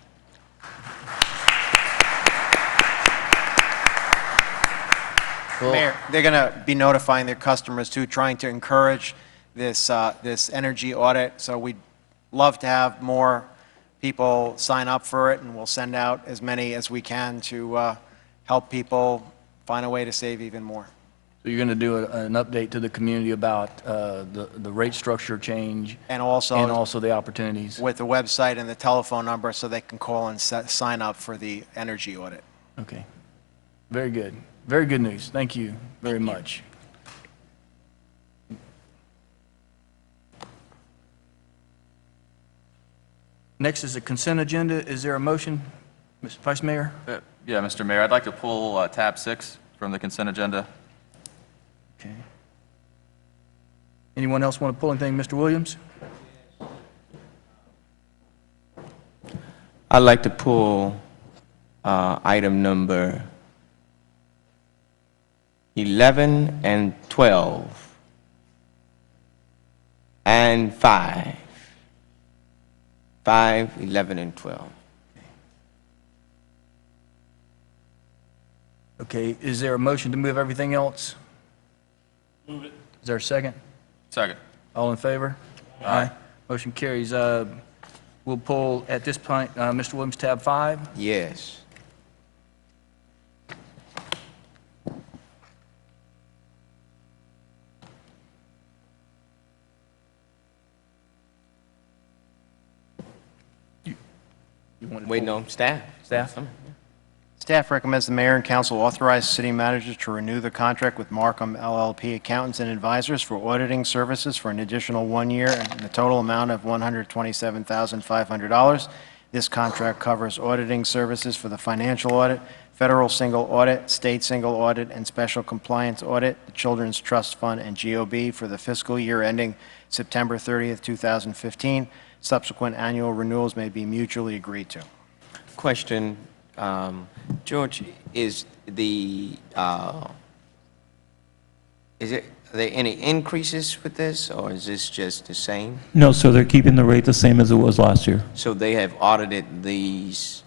Mayor, they're going to be notifying their customers too, trying to encourage this energy audit. So we'd love to have more people sign up for it, and we'll send out as many as we can to help people find a way to save even more. So you're going to do an update to the community about the rate structure change And also the opportunities. with the website and the telephone number so they can call and sign up for the energy audit. Okay. Very good. Very good news. Thank you very much. Next is the consent agenda. Is there a motion, Mr. Vice Mayor? Yeah, Mr. Mayor, I'd like to pull tab 6 from the consent agenda. Okay. Anyone else want to pull anything? Mr. Williams? I'd like to pull item number 11 and 12 and 5. 5, 11, and 12. Okay, is there a motion to move everything else? Move it. Is there a second? Second. All in favor? Aye. Motion carries. We'll pull, at this point, Mr. Williams, tab 5. Yes. You want to Waiting pull- on staff. Staff? Staff recommends the mayor and council authorize the city manager to renew the contract with Markham LLP Accountants and Advisors for auditing services for an additional 1 year and the total amount of $127,500. This contract covers auditing services for the financial audit, federal single audit, state single audit, and special compliance audit, the Children's Trust Fund, and GOB for the fiscal year ending September 30th, 2015. Subsequent annual renewals may be mutually agreed to. Question, George, is it Are there any increases with this, or is this just the same? No, sir, they're keeping the rate the same as it was last year. So they have audited these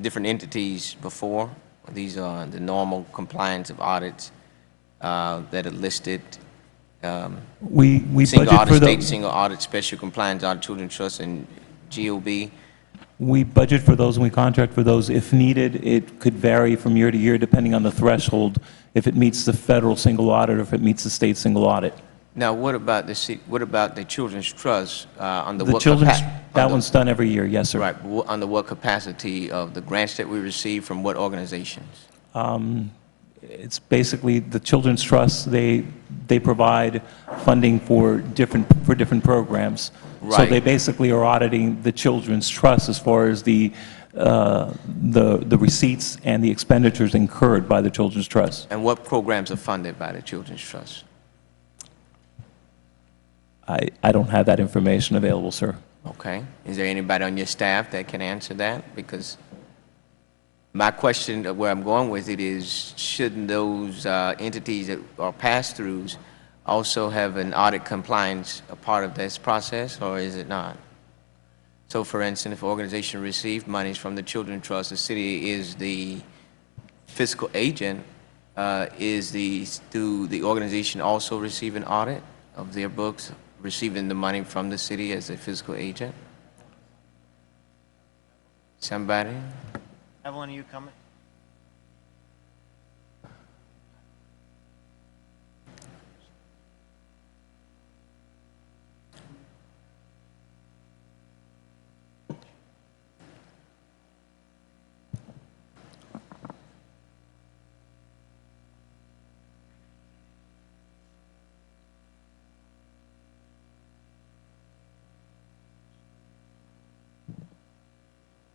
different entities before? These are the normal compliance of audits that are listed? We Single budget audit for state, the, single audit, special compliance audit, children's trust, and GOB. we budget for those and we contract for those. If needed, it could vary from year to year depending on the threshold, if it meets the federal single audit or if it meets the state single audit. Now, what about what about the children's trust? Under The what children's, capa- that under- one's done every year, yes, sir. Right, but under what capacity of the grants that we receive from what organizations? It's basically the Children's Trust, they provide funding for different programs. So Right. they basically are auditing the Children's Trust as far as the receipts and the expenditures incurred by the Children's Trust. And what programs are funded by the children's trust? I don't have that information available, sir. Okay. Is there anybody on your staff that can answer that? Because my question, where I'm going with it is, shouldn't those entities that are pass-throughs also have an audit compliance a part of this process, or is it not? So, for instance, if an organization received monies from the Children's Trust, the city is the fiscal agent. Do the organization also receive an audit of their books, receiving the money from the city as a fiscal agent? Somebody? Evelyn, are you coming?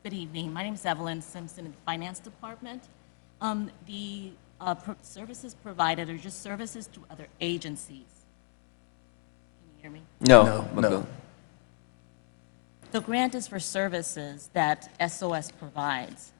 Good evening. My name is Evelyn Simpson in the Finance Department. The services provided are just services to other agencies. Can you hear me? No. No. The grant is for services that SOS provides.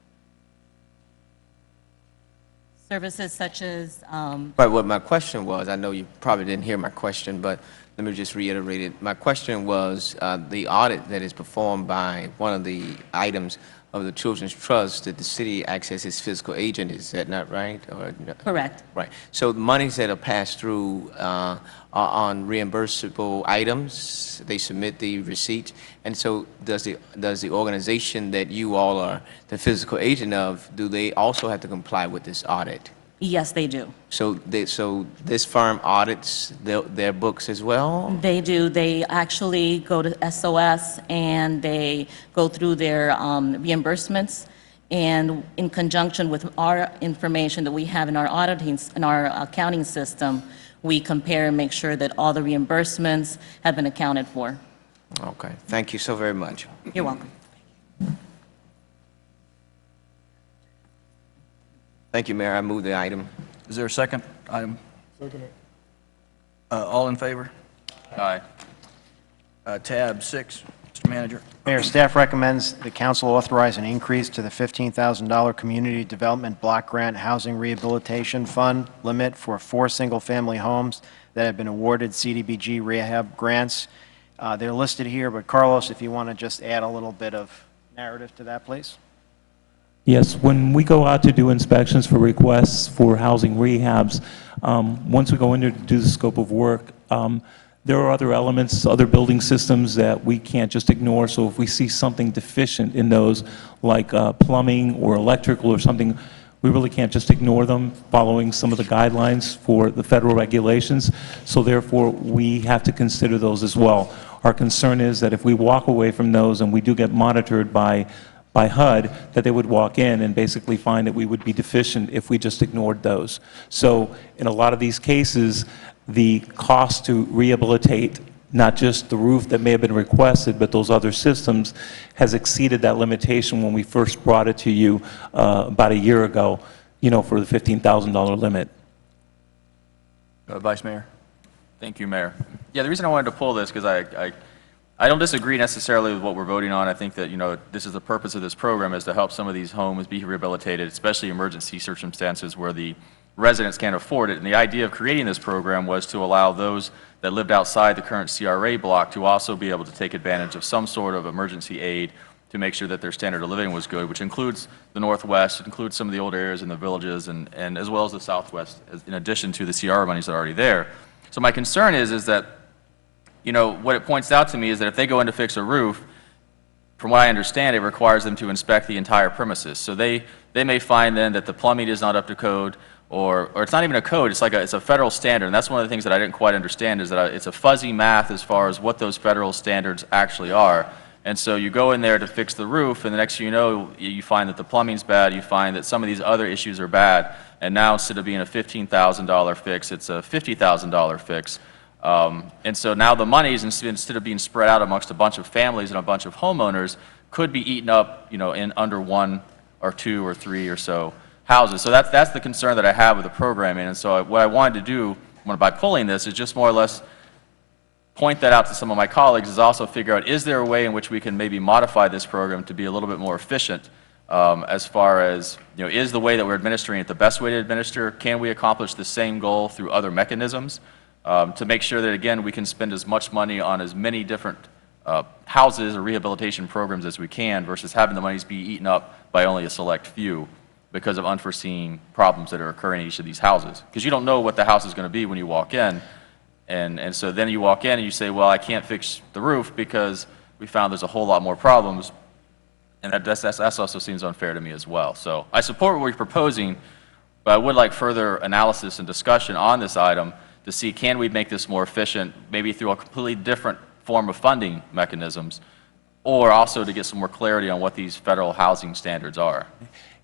Services such as, Right, what my question was, I know you probably didn't hear my question, but let me just reiterate it. My question was, the audit that is performed by one of the items of the Children's Trust, that the city acts as its fiscal agent, is that not right? Or no? correct. Right. So the monies that are passed through are on reimbursable items. They submit the receipts. And so does the organization that you all are the fiscal agent of, do they also have to comply with this audit? Yes, they do. So this firm audits their books as well? They do. They actually go to SOS and they go through their reimbursements. And in conjunction with our information that we have in our accounting system, we compare and make sure that all the reimbursements have been accounted for. Okay. Thank you so very much. You're welcome. Thank you, Mayor. I move the item. Is there a second item? Second. All in favor? Aye. Tab 6, Mr. Manager. Mayor, staff recommends the council authorize an increase to the $15,000 Community Development Block Grant Housing Rehabilitation Fund limit for 4 single-family homes that have been awarded CDBG rehab grants. They're listed here, but Carlos, if you want to just add a little bit of narrative to that, please. Yes, when we go out to do inspections for requests for housing rehabs, once we go in there to do the scope of work, there are other elements, other building systems that we can't just ignore. So if we see something deficient in those, like plumbing or electrical or something, we really can't just ignore them, following some of the guidelines for the federal regulations. So therefore, we have to consider those as well. Our concern is that if we walk away from those and we do get monitored by HUD, that they would walk in and basically find that we would be deficient if we just ignored those. So in a lot of these cases, the cost to rehabilitate not just the roof that may have been requested, but those other systems has exceeded that limitation when we first brought it to you about a year ago, for the $15,000 limit. Vice Mayor. Thank you, Mayor. Yeah, the reason I wanted to pull this, because I don't disagree necessarily with what we're voting on. I think that, this is the purpose of this program, is to help some of these homes be rehabilitated, especially emergency circumstances where the residents can't afford it. And the idea of creating this program was to allow those that lived outside the current CRA block to also be able to take advantage of some sort of emergency aid to make sure that their standard of living was good, which includes the Northwest, includes some of the old areas in the villages, and as well as the Southwest, in addition to the CR monies that are already there. So my concern is that, you know, what it points out to me is that if they go in to fix a roof, from what I understand, it requires them to inspect the entire premises. So they may find then that the plumbing is not up to code, or it's not even a code, it's a federal standard. And that's one of the things that I didn't quite understand, is that it's a fuzzy math as far as what those federal standards actually are. And so you go in there to fix the roof, and the next thing you know, you find that the plumbing's bad, you find that some of these other issues are bad, and now instead of being a $15,000 fix, it's a $50,000 fix. And so now the monies, instead of being spread out amongst a bunch of families and a bunch of homeowners, could be eaten up, you know, in under 1 or 2 or 3 or so houses. So that's the concern that I have with the programming. And so what I wanted to do by pulling this is just more or less point that out to some of my colleagues, is also figure out, is there a way in which we can maybe modify this program to be a little bit more efficient, as far as, you know, is the way that we're administering it the best way to administer? Can we accomplish the same goal through other mechanisms, to make sure that, again, we can spend as much money on as many different houses or rehabilitation programs as we can, versus having the monies be eaten up by only a select few because of unforeseen problems that are occurring in each of these houses. Because you don't know what the house is going to be when you walk in. And so then you walk in and you say, well, I can't fix the roof because we found there's a whole lot more problems. And that also seems unfair to me as well. So I support what you're proposing, but I would like further analysis and discussion on this item to see, can we make this more efficient, maybe through a completely different form of funding mechanisms, or also to get some more clarity on what these federal housing standards are.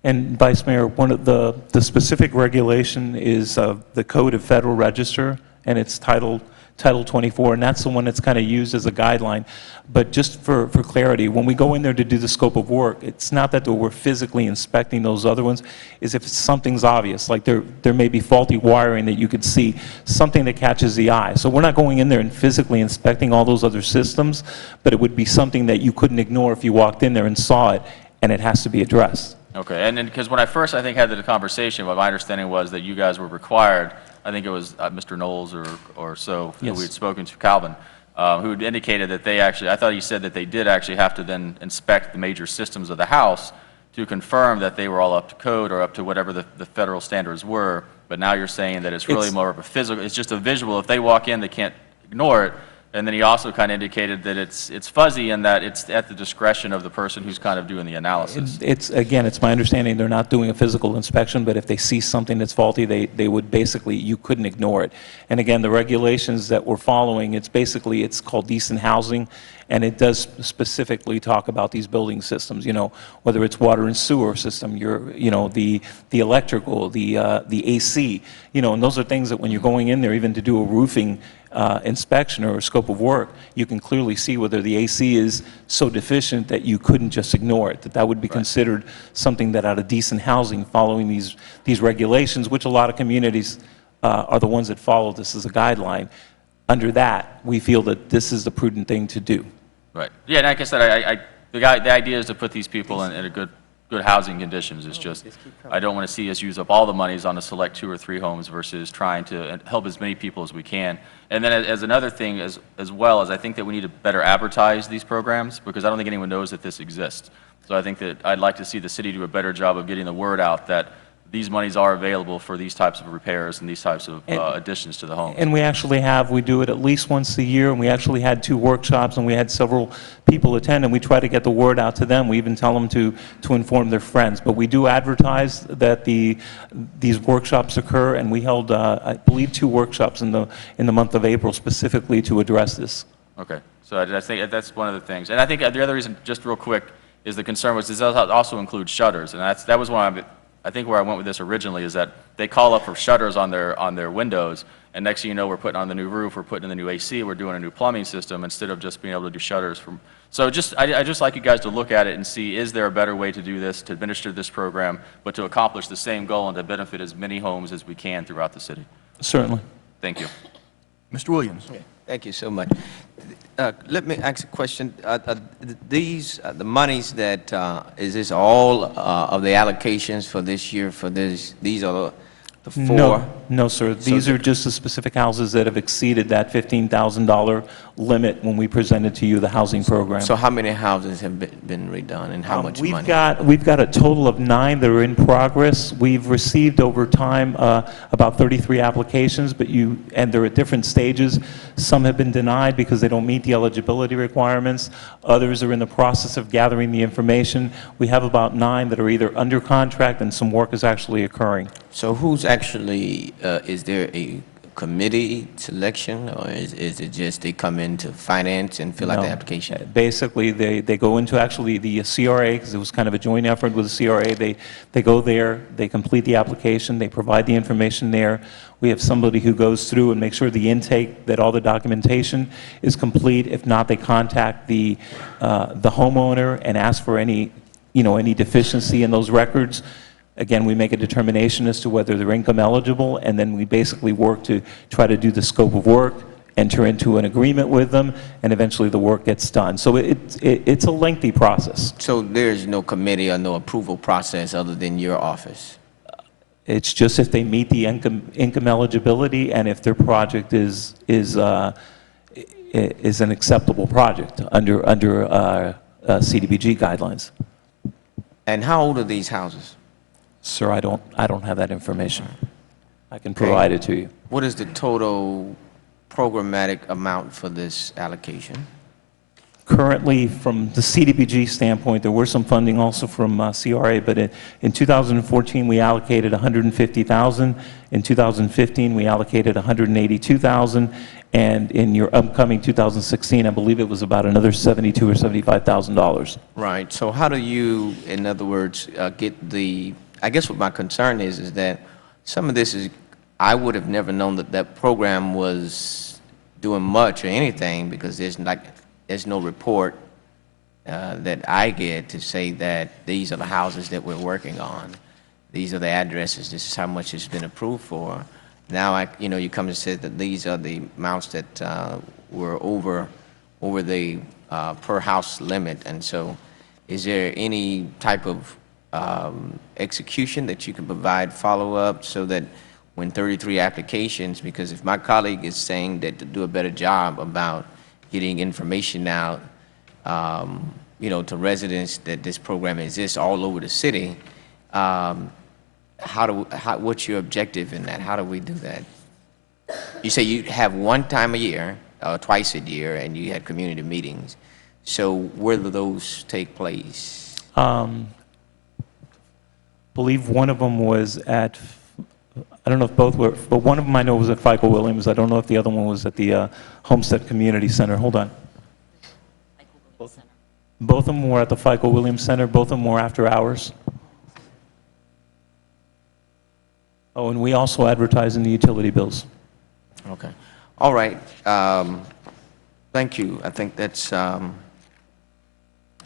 And Vice Mayor, one of the specific regulation is the Code of Federal Register, and it's Title 24, and that's the one that's kind of used as a guideline. But just for clarity, when we go in there to do the scope of work, it's not that we're physically inspecting those other ones, is if something's obvious, like there may be faulty wiring that you could see, something that catches the eye. So we're not going in there and physically inspecting all those other systems, but it would be something that you couldn't ignore if you walked in there and saw it, and it has to be addressed. Okay, and then, because when I first, I think, had the conversation, what my understanding was that you guys were required, I think it was Mr. Knowles or so, who we had spoken to, Calvin, who had indicated that they actually, I thought he said that they did actually have to then inspect the major systems of the house to confirm that they were all up to code or up to whatever the federal standards were. But now you're saying that it's really more of a physical, it's just a visual. If they walk in, they can't ignore it. And then he also kind of indicated that it's fuzzy and that it's at the discretion of the person who's kind of doing the analysis. Again, it's my understanding they're not doing a physical inspection, but if they see something that's faulty, they would basically, you couldn't ignore it. And again, the regulations that we're following, it's called decent housing, and it does specifically talk about these building systems, you know, whether it's water and sewer system, the electrical, the AC, you know, and those are things that when you're going in there, even to do a roofing inspection or a scope of work, you can clearly see whether the AC is so deficient that you couldn't just ignore it, that would be considered something that out of decent housing, following these regulations, which a lot of communities are the ones that follow this as a guideline. Under that, we feel that this is the prudent thing to do. Right. Yeah, and like I said, the idea is to put these people in a good housing conditions. It's just, I don't want to see us use up all the monies on a select 2 or 3 homes versus trying to help as many people as we can. And then as another thing as well, is I think that we need to better advertise these programs, because I don't think anyone knows that this exists. So I think that I'd like to see the city do a better job of getting the word out that these monies are available for these types of repairs and these types of additions to the home. And we do it at least once a year, and we actually had 2 workshops, and we had several people attend, and we try to get the word out to them. We even tell them to inform their friends. But we do advertise that these workshops occur, and we held, I believe, 2 workshops in the month of April specifically to address this. Okay, so I think that's one of the things. And I think the other reason, just real quick, is the concern was this also includes shutters, and that was one of I think where I went with this originally is that they call up for shutters on their windows, and next thing you know, we're putting on the new roof, we're putting in the new AC, we're doing a new plumbing system instead of just being able to do shutters from. So I just like you guys to look at it and see, is there a better way to do this, to administer this program, but to accomplish the same goal and to benefit as many homes as we can throughout the city? Certainly. Thank you. Mr. Williams. Okay. Thank you so much. Let me ask a question. The monies that, is this all of the allocations for this year for this? These are The No, four? no, sir. These are just the specific houses that have exceeded that $15,000 limit when we presented to you the housing program. So how many houses have been redone and how much money? We've got a total of 9 that are in progress. We've received over time about 33 applications, and they're at different stages. Some have been denied because they don't meet the eligibility requirements. Others are in the process of gathering the information. We have about 9 that are either under contract and some work is actually occurring. So who's actually, is there a committee selection, or is it just they come into finance and fill out the No. application? Basically, they go into actually the CRA, because it was kind of a joint effort with the CRA. They go there, they complete the application, they provide the information there. We have somebody who goes through and makes sure the intake, that all the documentation is complete. If not, they contact the homeowner and ask for any deficiency in those records. Again, we make a determination as to whether they're income eligible, and then we basically work to try to do the scope of work, enter into an agreement with them, and eventually the work gets done. So it's a lengthy process. So there's no committee or no approval process other than your office? It's just if they meet the income eligibility and if their project is an acceptable project under CDBG guidelines. And how old are these houses? Sir, I don't have that information. I can provide it to you. What is the total programmatic amount for this allocation? Currently, from the CDBG standpoint, there were some funding also from CRA, but in 2014, we allocated $150,000. In 2015, we allocated $182,000. And in your upcoming 2016, I believe it was about another $72,000 or $75,000. Right. So how do you, in other words, get the, I guess what my concern is that some of this is, I would have never known that program was doing much or anything, because there's no report that I get to say that these are the houses that we're working on. These are the addresses. This is how much it's been approved for. Now, you come and say that these are the amounts that were over the per house limit. And so is there any type of execution that you can provide follow-up so that when 33 applications, because if my colleague is saying that to do a better job about getting information out, to residents that this program exists all over the city, what's your objective in that? How do we do that? You say you have one time a year, twice a year, and you had community meetings. So where do those take place? Believe one of them was at, I don't know if both were, but one of them I know was at FICO Williams. I don't know if the other one was at the Homestead Community Center. Hold on. Both of them were at the FICO Williams Center. Both of them were after hours. Oh, and we also advertise in the utility bills. Okay. All right. Thank you. I think that's, I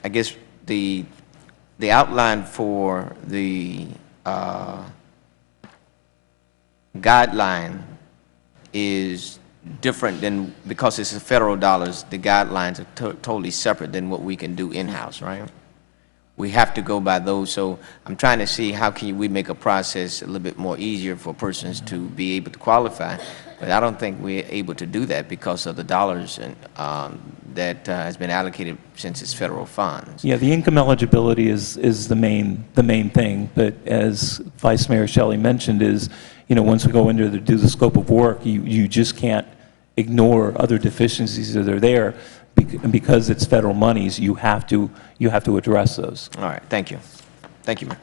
guess, the outline for the guideline is different than, because it's federal dollars, the guidelines are totally separate than what we can do in-house, right? We have to go by those. So I'm trying to see how can we make a process a little bit more easier for persons to be able to qualify. But I don't think we're able to do that because of the dollars that has been allocated since it's federal funds. Yeah, the income eligibility is the main thing. But as Vice Mayor Shelley mentioned, is once we go into do the scope of work, you just can't ignore other deficiencies that are there. Because it's federal monies, you have to address those. All right, thank you. Thank you, Mayor.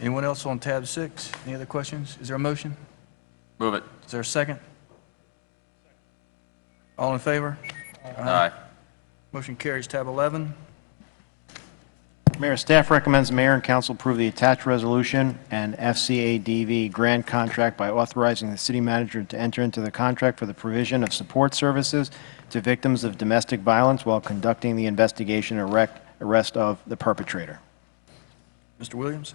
Anyone else on tab 6? Any other questions? Is there a motion? Move it. Is there a second? All in favor? Aye. Motion carries. Tab 11. Mayor, staff recommends mayor and council approve the attached resolution and FCADV grant contract by authorizing the city manager to enter into the contract for the provision of support services to victims of domestic violence while conducting the investigation and arrest of the perpetrator. Mr. Williams?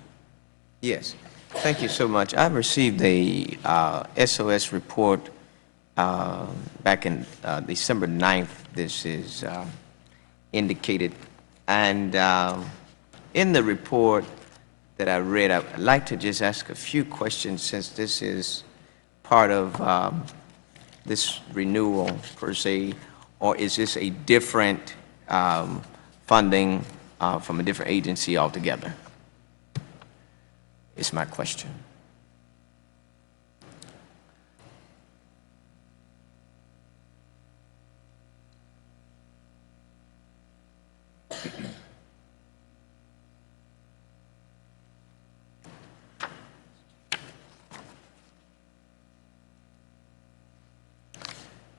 Yes. Thank you so much. I received a SOS report back in December 9th. This is indicated. And in the report, that I read, I'd like to just ask a few questions since this is part of this renewal per se, or is this a different funding from a different agency altogether? Is my question.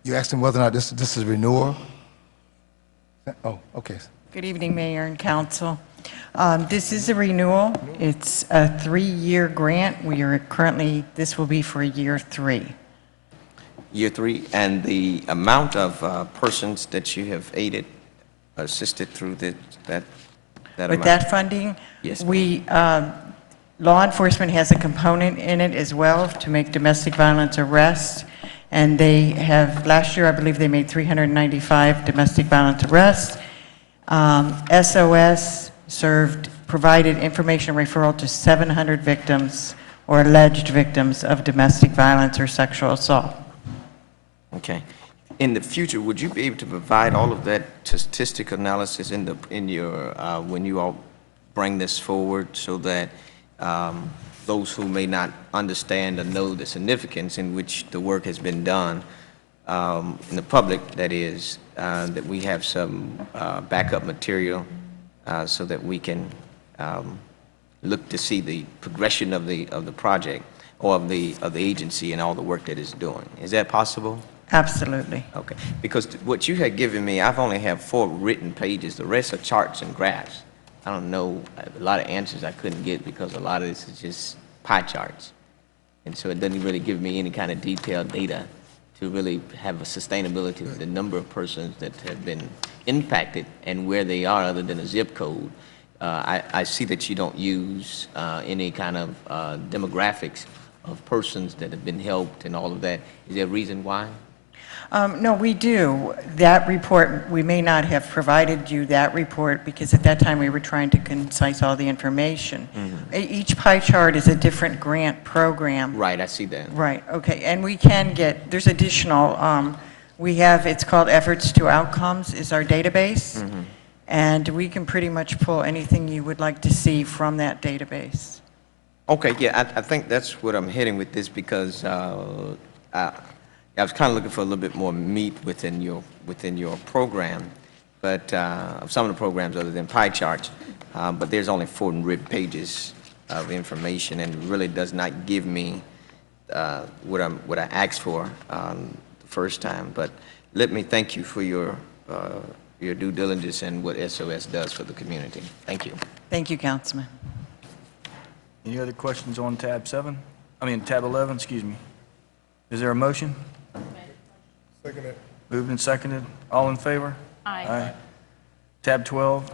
You asked him whether or not this is renewal? Oh, okay. Good evening, Mayor and Council. This is a renewal. It's a 3-year grant. We are currently, this will be for year 3. Year 3, and the amount of persons that you have aided, assisted through that amount? With that funding? Yes. Law enforcement has a component in it as well to make domestic violence arrests. And they have, last year, I believe they made 395 domestic violence arrests. SOS provided information referral to 700 victims or alleged victims of domestic violence or sexual assault. Okay. In the future, would you be able to provide all of that statistical analysis in your when you all bring this forward, so that those who may not understand or know the significance in which the work has been done, in the public, that is, that we have some backup material so that we can look to see the progression of the project or of the agency and all the work that it's doing. Is that possible? Absolutely. Okay. Because what you had given me, I've only have 4 written pages. The rest are charts and graphs. I don't know, a lot of answers I couldn't get because a lot of this is just pie charts. And so it doesn't really give me any kind of detailed data to really have a sustainability of the number of persons that have been impacted and where they are other than a zip code. I see that you don't use any kind of demographics of persons that have been helped and all of that. Is there a reason why? No, we do. That report, we may not have provided you that report because at that time we were trying to concise all the information. Each pie chart is a different grant program. Right, I see that. Right, okay. And we can get, there's additional, we have, it's called Efforts to Outcomes is our database. And we can pretty much pull anything you would like to see from that database. Okay, yeah, I think that's what I'm heading with this because I was kind of looking for a little bit more meat within your program, but some of the programs other than pie charts, but there's only 4 written pages of information, and really does not give me what I asked for the first time. But let me thank you for your due diligence and what SOS does for the community. Thank you. Thank you, Councilman. Any other questions on tab 11, excuse me. Is there a motion? Second. Moved and seconded. All in favor? Aye. Tab 12.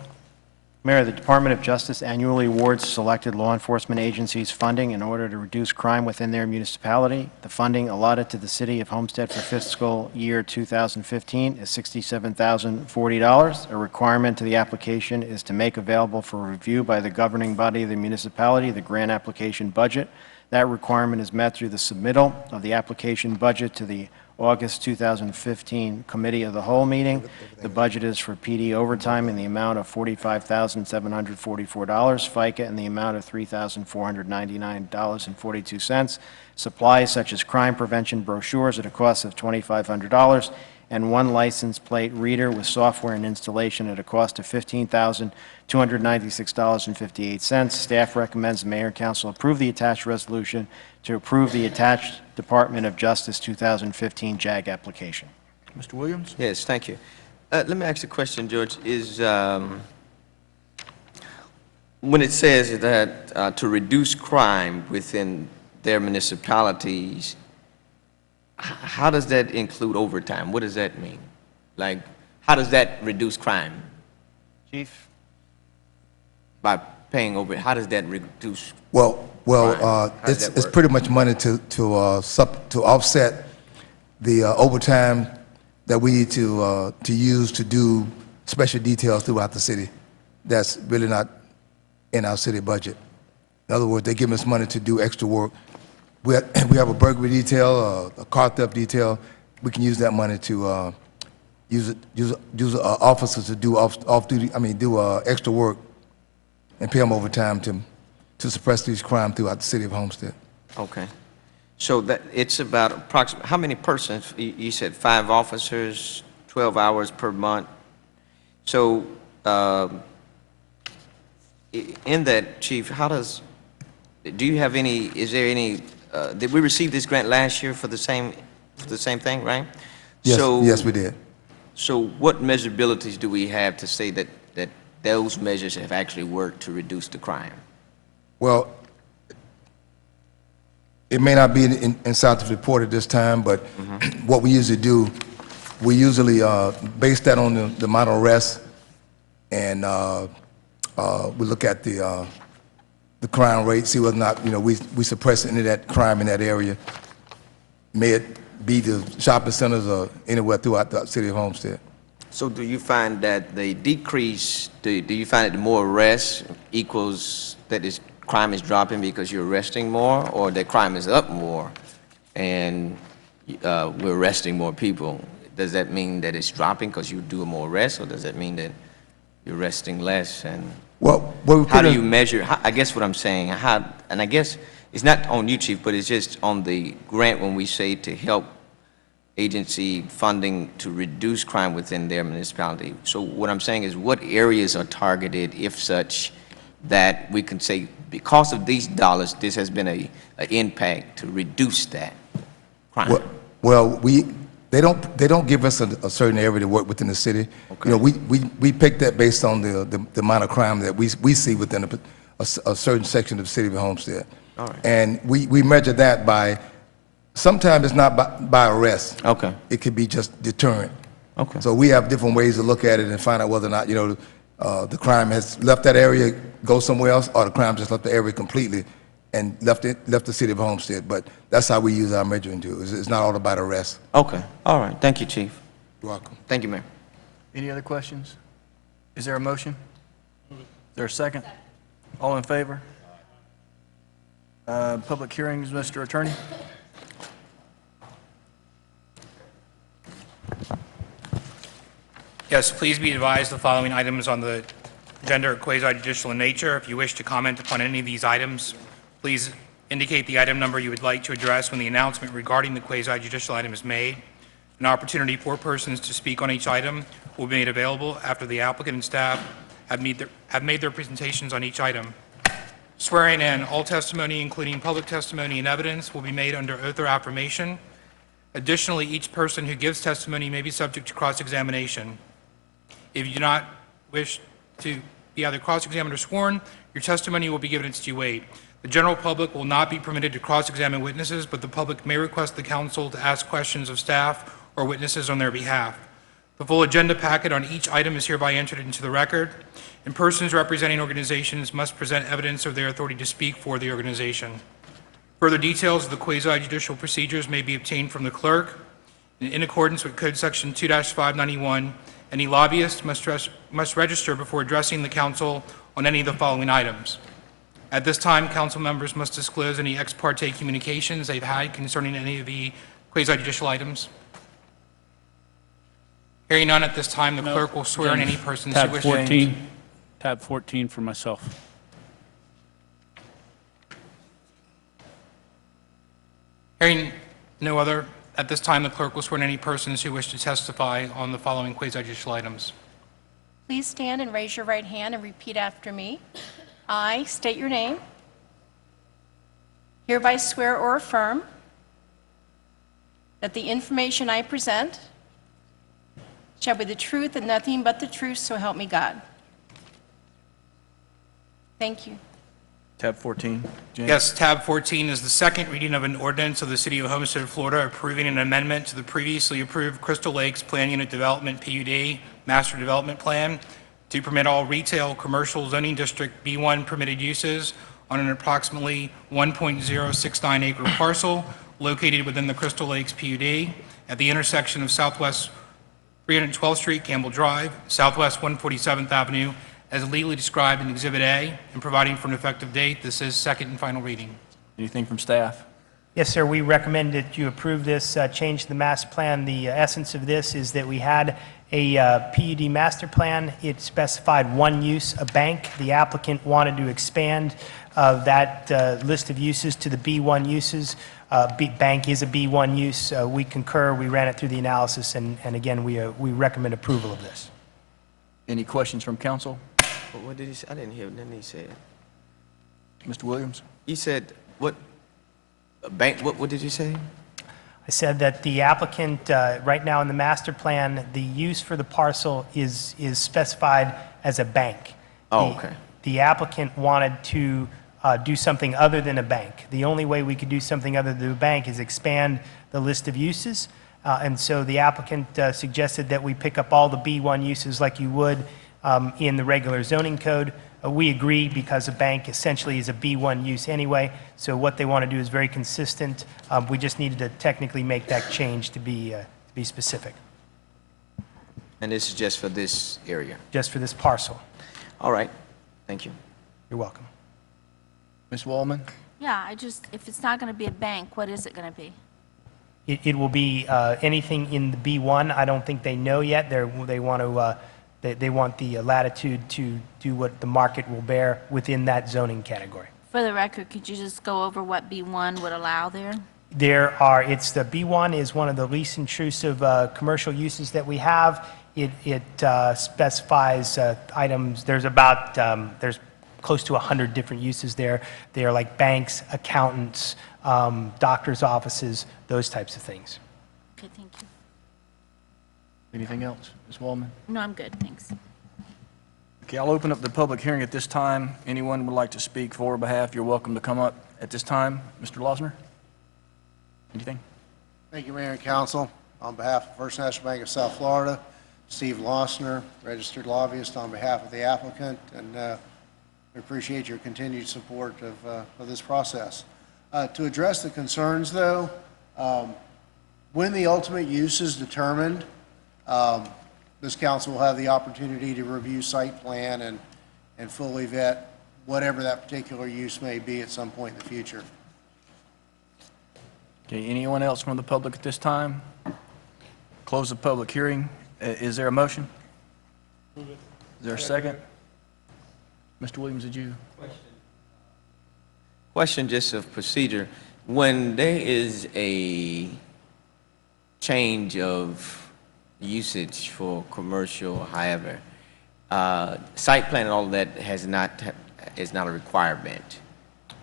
Mayor, the Department of Justice annually awards selected law enforcement agencies funding in order to reduce crime within their municipality. The funding allotted to the city of Homestead for fiscal year 2015 is $67,040. A requirement to the application is to make available for review by the governing body of the municipality the grant application budget. That requirement is met through the submittal of the application budget to the August 2015 Committee of the Whole meeting. The budget is for PD overtime in the amount of $45,744, FICA in the amount of $3,499.42, supplies such as crime prevention brochures at a cost of $2,500, and 1 license plate reader with software and installation at a cost of $15,296.58. Staff recommends the Mayor and Council approve the attached resolution to approve the attached Department of Justice 2015 JAG application. Mr. Williams? Yes, thank you. Let me ask you a question, George. Is when it says that to reduce crime within their municipalities, how does that include overtime? What does that mean? Like, how does that reduce crime? Chief? By paying over, how does that reduce? It's pretty much money to offset the overtime that we need to use to do special details throughout the city. That's really not in our city budget. In other words, they give us money to do extra work. We have a burglary detail, a car theft detail. We can use that money to use officers to do off-duty, do extra work and pay them overtime to suppress these crimes throughout the city of Homestead. Okay. So that, it's about approximately, how many persons? You said 5 officers, 12 hours per month. So, in that, Chief, do you have any, is there any, did we receive this grant last year for the same thing, right? Yes, So, yes, we did. So what measurabilities do we have to say that those measures have actually worked to reduce the crime? Well, it may not be inside the report at this time, but what we usually do, we usually base that on the amount of arrests, and we look at the crime rate, see whether or not we suppress any of that crime in that area. May it be the shopping centers or anywhere throughout the city of Homestead. So do you find that the decrease, do you find that the more arrests equals that this crime is dropping because you're arresting more, or that crime is up more and we're arresting more people? Does that mean that it's dropping because you do more arrests, or does that mean that you're arresting less? And how do you measure, I guess what I'm saying, and I guess it's not on you, Chief, but it's just on the grant when we say to help agency funding to reduce crime within their municipality. So what I'm saying is, what areas are targeted, if such, that we can say, because of these dollars, this has been an impact to reduce that crime? Well, they don't give us a certain area to work within the city. Okay. We pick that based on the amount of crime that we see within a certain section of the city of Homestead. All right. And we measure that by, sometimes it's not by arrest. Okay. It could be just deterrent. Okay. So we have different ways to look at it and find out whether or not, the crime has left that area, go somewhere else, or the crime just left the area completely and left the city of Homestead. But that's how we use our measuring tool. It's not all about arrest. Okay. All right. Thank you, Chief. You're welcome. Thank you, Mayor. Any other questions? Is there a motion? Is there a second? All in favor? Public hearings, Mr. Attorney? Yes, please be advised the following items on the agenda are quasi-judicial in nature. If you wish to comment upon any of these items, please indicate the item number you would like to address when the announcement regarding the quasi-judicial item is made. An opportunity for persons to speak on each item will be made available after the applicant and staff have made their presentations on each item. Swearing in, all testimony, including public testimony and evidence, will be made under oath or affirmation. Additionally, each person who gives testimony may be subject to cross-examination. If you do not wish to be either cross-examined or sworn, your testimony will be given its due weight. The general public will not be permitted to cross-examine witnesses, but the public may request the council to ask questions of staff or witnesses on their behalf. The full agenda packet on each item is hereby entered into the record, and persons representing organizations must present evidence of their authority to speak for the organization. Further details of the quasi-judicial procedures may be obtained from the clerk. In accordance with Code Section 2-591, any lobbyist must register before addressing the council on any of the following items. At this time, council members must disclose any ex parte communications they've had concerning any of the quasi-judicial items. Hearing none at this time, the clerk will swear in any persons who wish to change. Tab 14 for myself. Hearing no other, at this time, the clerk will swear in any persons who wish to testify on the following quasi-judicial items. Please stand and raise your right hand and repeat after me. I state your name. Hereby swear or affirm that the information I present shall be the truth and nothing but the truth, so help me God. Thank you. Tab 14. James? Yes, tab 14 is the second reading of an ordinance of the City of Homestead, Florida, approving an amendment to the previously approved Crystal Lakes Plan Unit Development PUD Master Development Plan to permit all retail commercial zoning district B1 permitted uses on an approximately 1.069 acre parcel located within the Crystal Lakes PUD at the intersection of Southwest 312th Street, Campbell Drive, Southwest 147th Avenue, as legally described in Exhibit A and providing for an effective date. This is second and final reading. Anything from staff? Yes, sir, we recommend that you approve this change to the master plan. The essence of this is that we had a PUD master plan. It specified one use, a bank. The applicant wanted to expand that list of uses to the B1 uses. Bank is a B1 use. We concur. We ran it through the analysis, and again, we recommend approval of this. Any questions from council? What did he say? I didn't hear nothing he said. Mr. Williams? He said, what, a bank, what did you say? I said that the applicant, right now in the master plan, the use for the parcel is specified as a bank. Oh, okay. The applicant wanted to do something other than a bank. The only way we could do something other than a bank is expand the list of uses. And so the applicant suggested that we pick up all the B1 uses like you would in the regular zoning code. We agree because a bank essentially is a B1 use anyway. So what they want to do is very consistent. We just needed to technically make that change to be specific. And this is just for this area? Just for this parcel. All right. Thank you. You're welcome. Ms. Wallman? Yeah, if it's not going to be a bank, what is it going to be? It will be anything in the B1. I don't think they know yet. They want to. They want the latitude to do what the market will bear within that zoning category. For the record, could you just go over what B1 would allow there? The B1 is one of the least intrusive commercial uses that we have. It specifies items. There's close to 100 different uses there. They are like banks, accountants, doctor's offices, those types of things. Okay, thank you. Anything else? Ms. Wallman? No, I'm good, thanks. Okay, I'll open up the public hearing at this time. Anyone would like to speak for or behalf, you're welcome to come up at this time. Mr. Losner? Anything? Thank you, Mayor and Council. On behalf of First National Bank of South Florida, Steve Losner, registered lobbyist on behalf of the applicant, and we appreciate your continued support of this process. To address the concerns, though, when the ultimate use is determined, this council will have the opportunity to review site plan and fully vet whatever that particular use may be at some point in the future. Okay, anyone else from the public at this time? Close the public hearing. Is there a motion? Is there a second? Mr. Williams, did you? Question just of procedure. When there is a change of usage for commercial, however, site plan and all that is not a requirement.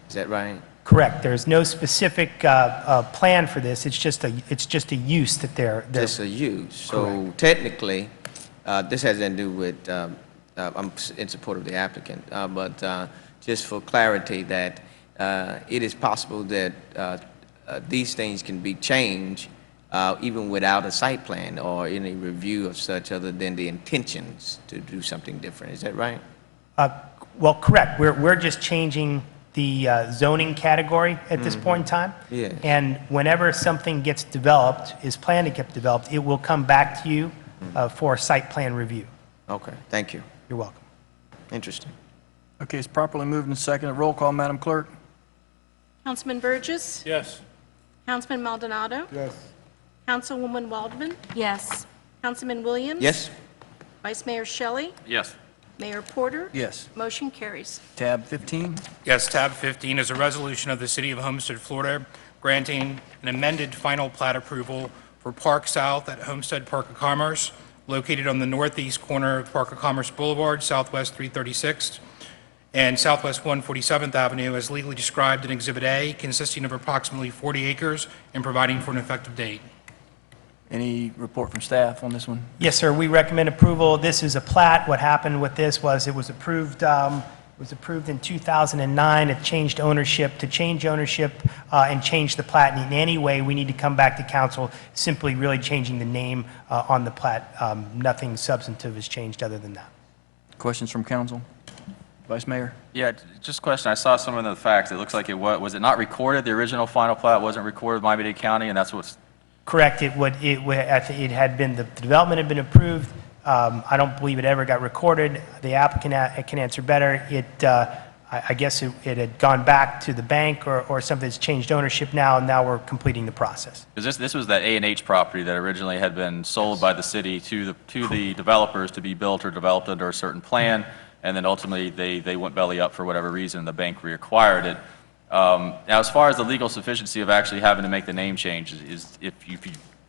Is that right? Correct. There's no specific plan for this. It's just a use that they're Just a use. So Correct. technically, this has nothing to do with, I'm in support of the applicant, but just for clarity that it is possible that these things can be changed even without a site plan or any review of such other than the intentions to do something different. Is that right? Well, correct. We're just changing the zoning category at this point in time. Yes. And whenever something gets developed, is planned to get developed, it will come back to you for a site plan review. Okay, thank you. You're welcome. Interesting. Okay, it's properly moved and seconded. Roll call, Madam Clerk. Councilman Burgess? Yes. Councilman Maldonado? Yes. Councilwoman Waldman? Yes. Councilman Williams? Yes? Vice Mayor Shelley? Yes. Mayor Porter? Yes. Motion carries. Tab 15. Yes, tab 15 is a resolution of the City of Homestead, Florida, granting an amended final plat approval for Park South at Homestead Park of Commerce, located on the northeast corner of Park of Commerce Boulevard, Southwest 336th and Southwest 147th Avenue, as legally described in Exhibit A, consisting of approximately 40 acres and providing for an effective date. Any report from staff on this one? Yes, sir. We recommend approval. This is a plat. What happened with this was it was approved in 2009. It changed ownership. To change ownership and change the plat in any way, we need to come back to council, simply really changing the name on the plat. Nothing substantive has changed other than that. Questions from council? Vice Mayor? Yeah, just a question. I saw some of the facts. It looks like it was it not recorded? The original final plat wasn't recorded in Miami-Dade County, and that's what's... Correct. It had been, the development had been approved. I don't believe it ever got recorded. The applicant can answer better. I guess it had gone back to the bank or something that's changed ownership now, and now we're completing the process. Because this was that A&H property that originally had been sold by the city to the developers to be built or developed under a certain plan, and then ultimately they went belly up for whatever reason, the bank reacquired it. Now, as far as the legal sufficiency of actually having to make the name change, if you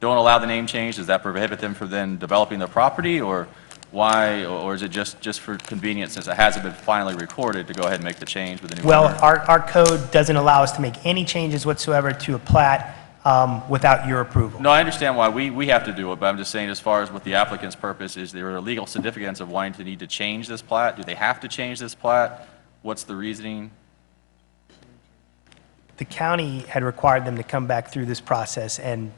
don't allow the name change, does that prohibit them from then developing the property, or why, or is it just for convenience, since it hasn't been finally recorded, to go ahead and make the change with the new Well, owner? our code doesn't allow us to make any changes whatsoever to a plat without your approval. No, I understand why we have to do it, but I'm just saying, as far as what the applicant's purpose, is there a legal significance of wanting to need to change this plat? Do they have to change this plat? What's the reasoning? The county had required them to come back through this process and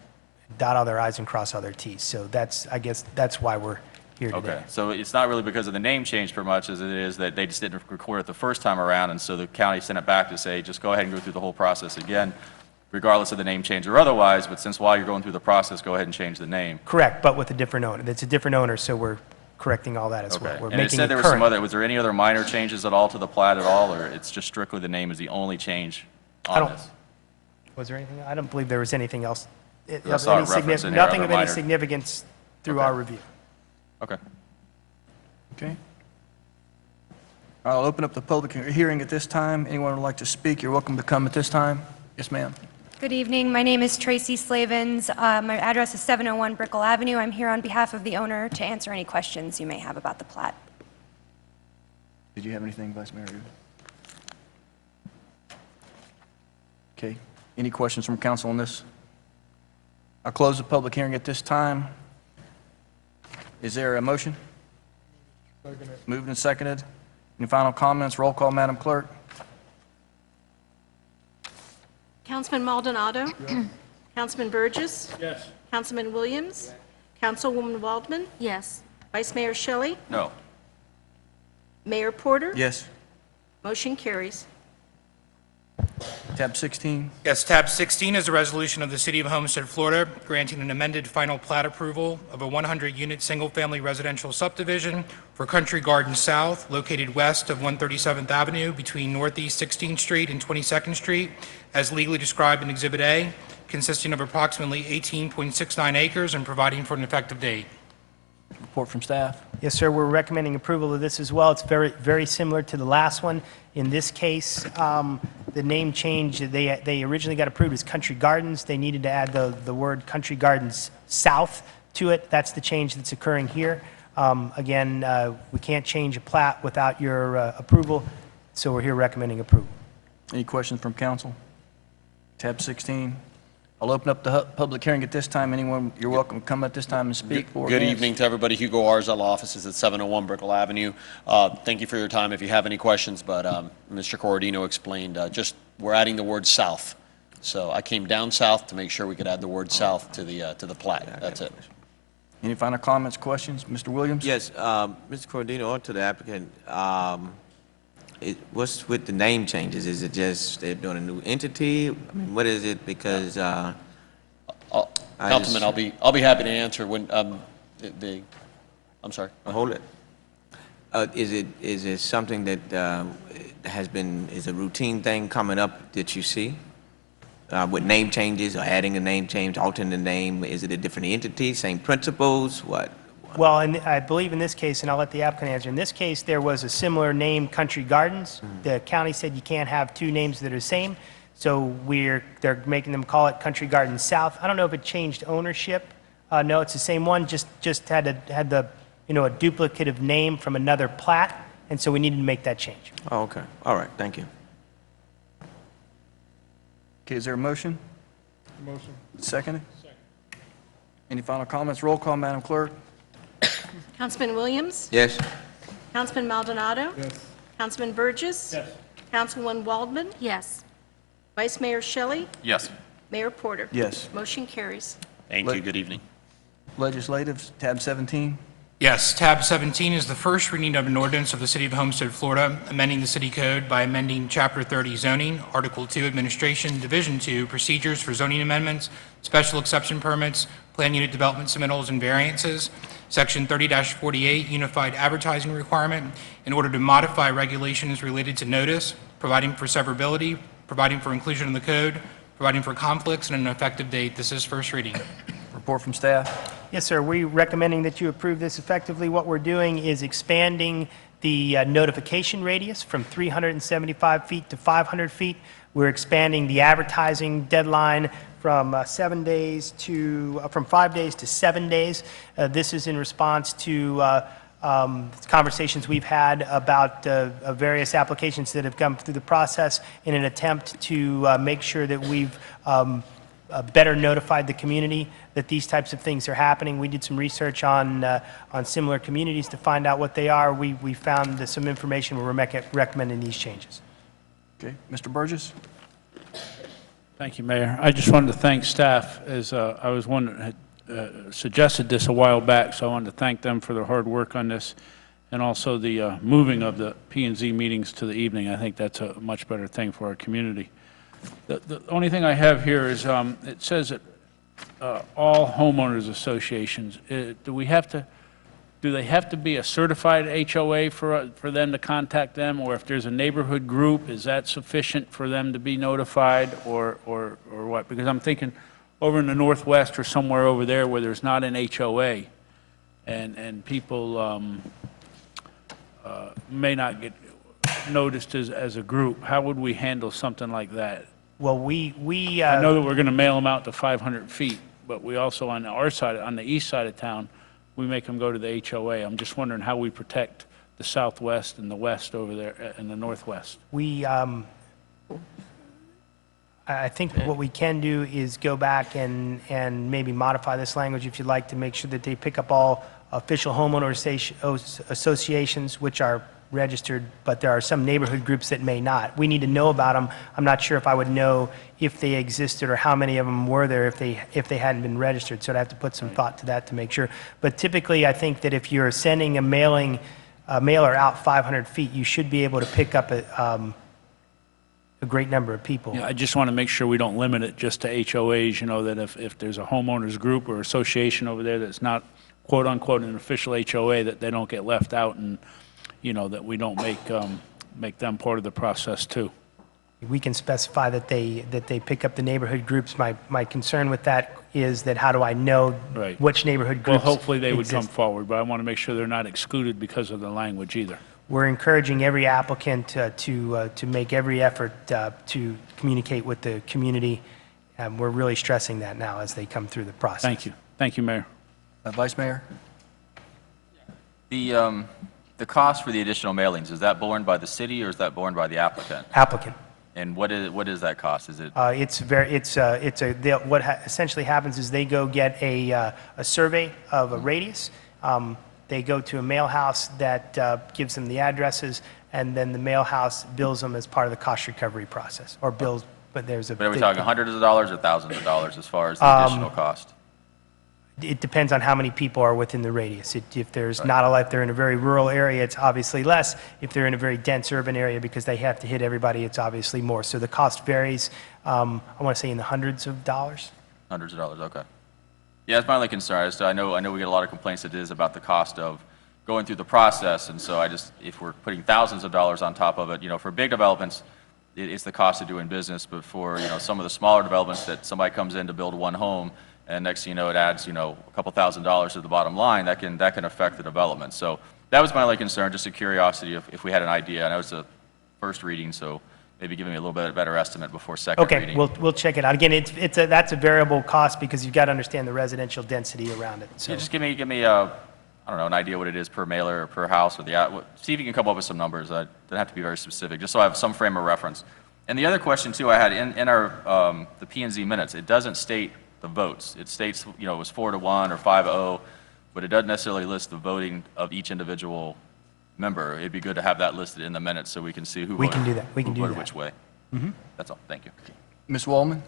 dot all their i's and cross all their t's. So I guess that's why we're here today. Okay, so it's not really because of the name change for much as it is that they just didn't record it the first time around, and so the county sent it back to say, just go ahead and go through the whole process again, regardless of the name change or otherwise, but since while you're going through the process, go ahead and change the name. Correct, but with a different owner. It's a different owner, so we're correcting all that as well. Okay, We're and it making said there it was some current. was there any other minor changes at all to the plat at all, or it's just strictly the name is the only change on this? Was there anything? I don't believe there was anything else. I saw a reference in here, Nothing other of any minor. significance through Okay. our review. Okay. Okay. I'll open up the public hearing at this time. Anyone who would like to speak, you're welcome to come at this time. Yes, ma'am. Good evening. My name is Tracy Slavens. My address is 701 Brickell Avenue. I'm here on behalf of the owner to answer any questions you may have about the plat. Did you have anything, Vice Mayor? Okay. Any questions from council on this? I'll close the public hearing at this time. Is there a motion? Moved and seconded. Any final comments? Roll call, Madam Clerk. Councilman Maldonado. Councilman Burgess. Yes. Councilman Williams. Councilwoman Waldman. Yes. Vice Mayor Shelley. No. Mayor Porter. Yes. Motion carries. Tab 16. Yes, tab 16 is a resolution of the City of Homestead, Florida, granting an amended final plat approval of a 100-unit single-family residential subdivision for Country Garden South, located west of 137th Avenue between Northeast 16th Street and 22nd Street, as legally described in Exhibit A, consisting of approximately 18.69 acres and providing for an effective date. Report from staff. Yes, sir, we're recommending approval of this as well. It's very, very similar to the last one. In this case, the name change, they originally got approved as Country Gardens. They needed to add the word Country Gardens South to it. That's the change that's occurring here. Again, we can't change a plat without your approval, so we're here recommending approval. Any questions from council? Tab 16. I'll open up the public hearing at this time. Anyone, you're welcome to come at this time and speak. for or Good against. evening to everybody. Hugo Arzal, offices at 701 Brickell Avenue. Thank you for your time. If you have any questions, but Mr. Corradino explained, we're adding the word south. So I came down south to make sure we could add the word south to the plat. That's it. Any final comments, questions? Mr. Williams? Yes, Mr. Cordino, on to the applicant. What's with the name changes? Is it just they're doing a new entity? I mean, what is it? Because Councilman, I'll be happy to answer when I'm sorry. Hold it. Is it something that is a routine thing coming up that you see with name changes or adding a name change, altering the name? Is it a different entity, same principles? What? Well, and I believe in this case, and I'll let the applicant answer, in this case, there was a similar name, Country Gardens. The county said you can't have two names that are the same, so they're making them call it Country Gardens South. I don't know if it changed ownership. No, it's the same one, just had the, a duplicative name from another plat, and so we needed to make that change. Oh, okay. All right. Thank you. Okay, is there a motion? Motion. Seconded? Any final comments? Roll call, Madam Clerk. Councilman Williams. Yes. Councilman Maldonado. Yes. Councilman Burgess. Yes. Councilwoman Waldman. Yes. Vice Mayor Shelley. Yes. Mayor Porter. Yes. Motion carries. Thank you. Good evening. Legislatives, tab 17. Yes, tab 17 is the first reading of an ordinance of the City of Homestead, Florida, amending the city code by amending Chapter 30 zoning, Article 2 administration, Division 2 procedures for zoning amendments, special exception permits, plan unit development submittals, and variances. Section 30-48 Unified Advertising Requirement in order to modify regulations related to notice, providing for severability, providing for inclusion in the code, providing for conflicts, and an effective date. This is first reading. Report from staff. Yes, sir. We're recommending that you approve this effectively. What we're doing is expanding the notification radius from 375 feet to 500 feet. We're expanding the advertising deadline from 7 days to, from 5 days to 7 days. This is in response to conversations we've had about various applications that have come through the process in an attempt to make sure that we've better notified the community that these types of things are happening. We did some research on similar communities to find out what they are. We found some information. We're recommending these changes. Okay, Mr. Burgess? Thank you, Mayor. I just wanted to thank staff, as I was one that had suggested this a while back, so I wanted to thank them for their hard work on this, and also the moving of the P&Z meetings to the evening. I think that's a much better thing for our community. The only thing I have here is it says that all homeowners associations, do they have to be a certified HOA for them to contact them? Or if there's a neighborhood group, is that sufficient for them to be notified, or what? Because I'm thinking over in the Northwest or somewhere over there where there's not an HOA and people may not get noticed as a group, how would we handle something like that? Well, I know that we're going to mail them out to 500 feet, but we also, on our side, on the east side of town, we make them go to the HOA. I'm just wondering how we protect the Southwest and the West over there and the Northwest. I think what we can do is go back and maybe modify this language, if you'd like, to make sure that they pick up all official homeowner associations, which are registered, but there are some neighborhood groups that may not. We need to know about them. I'm not sure if I would know if they existed or how many of them were there if they hadn't been registered, so I'd have to put some thought to that to make sure. But typically, I think that if you're sending a mailer out 500 feet, you should be able to pick up a great number of people. Yeah, I just want to make sure we don't limit it just to HOAs, you know, that if there's a homeowners group or association over there that's not quote-unquote an official HOA, that they don't get left out, and you know, that we don't make them part of the process too. We can specify that they pick up the neighborhood groups. My concern with that is that how do I know which neighborhood groups Well, hopefully they would exist? come forward, but I want to make sure they're not excluded because of the language either. We're encouraging every applicant to make every effort to communicate with the community. We're really stressing that now as they come through the process. Thank you. Thank you, Mayor. Vice Mayor? The cost for the additional mailings, is that borne by the city or is that borne by the applicant? Applicant. And what is that cost? Is it? What essentially happens is they go get a survey of a radius. They go to a mail house that gives them the addresses, and then the mail house bills them as part of the cost recovery process, or bills, but there's a... But are we talking hundreds of dollars or thousands of dollars as far as the additional cost? It depends on how many people are within the radius. If there's not a lot, if they're in a very rural area, it's obviously less. If they're in a very dense urban area, because they have to hit everybody, it's obviously more. So the cost varies, I want to say in the hundreds of dollars. Hundreds of dollars, okay. Yeah, that's my only concern. I know we get a lot of complaints it is about the cost of going through the process, and so if we're putting thousands of dollars on top of it, you know, for big developments, it's the cost of doing business, but for, you know, some of the smaller developments that somebody comes in to build one home, and next thing you know, it adds, you know, a couple $1,000s to the bottom line, that can affect the development. So that was my only concern, just a curiosity if we had an idea. I know it's a first reading, so maybe giving me a little bit better estimate before second reading. Okay, we'll check it out. Again, that's a variable cost because you've got to understand the residential density around it. So. Yeah, just give me I don't know, an idea what it is per mailer or per house, or see if you can come up with some numbers. It doesn't have to be very specific, just so I have some frame of reference. And the other question too I had in our the P&Z minutes, it doesn't state the votes. It states, you know, it was 4-1 or 5-0, but it doesn't necessarily list the voting of each individual member. It'd be good to have that listed in the minutes so we can see who we can do that. We can do voted that. which way. That's all. Thank you. Ms. Wallman?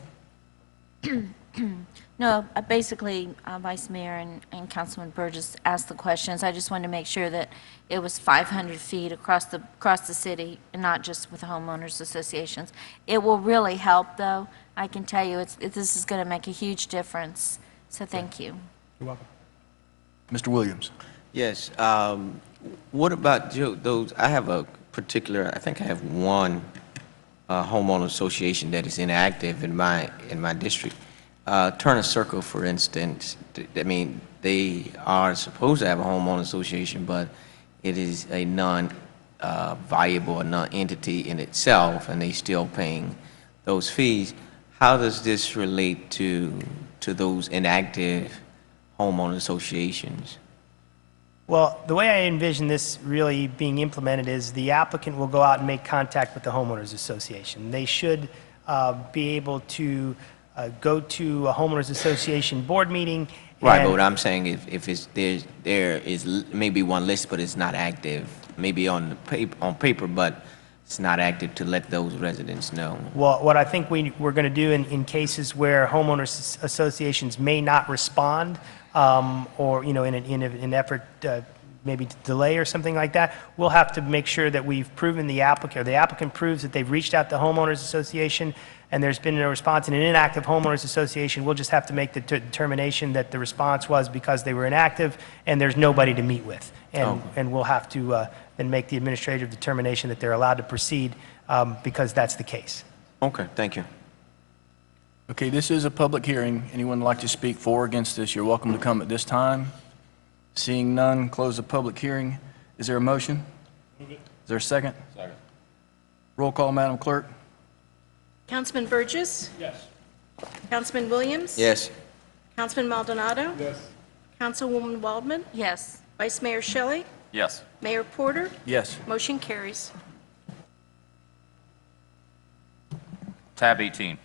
No, basically, Vice Mayor and Councilman Burgess asked the questions. I just wanted to make sure that it was 500 feet across the city, and not just with homeowners associations. It will really help, though. I can tell you, this is going to make a huge difference. So thank you. You're welcome. Mr. Williams. Yes. What about those, I have a particular, I think I have one homeowner association that is inactive in my district. Turner Circle, for instance, I mean, they are supposed to have a homeowner association, but it is a non-viable, a non-entity in itself, and they still paying those fees. How does this relate to those inactive homeowner associations? Well, the way I envision this really being implemented is the applicant will go out and make contact with the homeowners association. They should be able to go to a homeowners association board meeting. Right, but what I'm saying, if it's, there is maybe one list, but it's not active, maybe on paper, but it's not active, to let those residents know. Well, what I think we're going to do in cases where homeowners associations may not respond, or, you know, in an effort maybe to delay or something like that, we'll have to make sure that we've proven the applicant proves that they've reached out to homeowners association and there's been no response. In an inactive homeowners association, we'll just have to make the determination that the response was because they were inactive and there's nobody to meet with. And we'll have to then make the administrative determination that they're allowed to proceed because that's the case. Okay, thank you. Okay, this is a public hearing. Anyone like to speak for or against this, you're welcome to come at this time. Seeing none, close the public hearing. Is there a motion? Move it. Is there a second? Second. Roll call, Madam Clerk. Councilman Burgess? Yes. Councilman Williams? Yes. Councilman Maldonado? Yes. Councilwoman Waldman? Yes. Vice Mayor Shelley? Yes. Mayor Porter? Yes. Motion carries. Tab 18.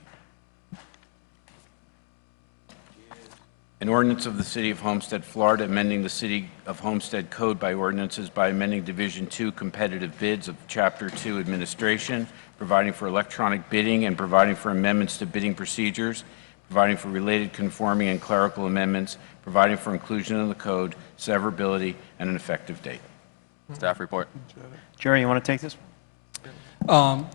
An ordinance of the City of Homestead, Florida, amending the City of Homestead Code by ordinances by amending Division 2 competitive bids of Chapter 2 administration, providing for electronic bidding and providing for amendments to bidding procedures, providing for related conforming and clerical amendments, providing for inclusion in the code, severability, and an effective date. Staff report. Jerry, you want to take this?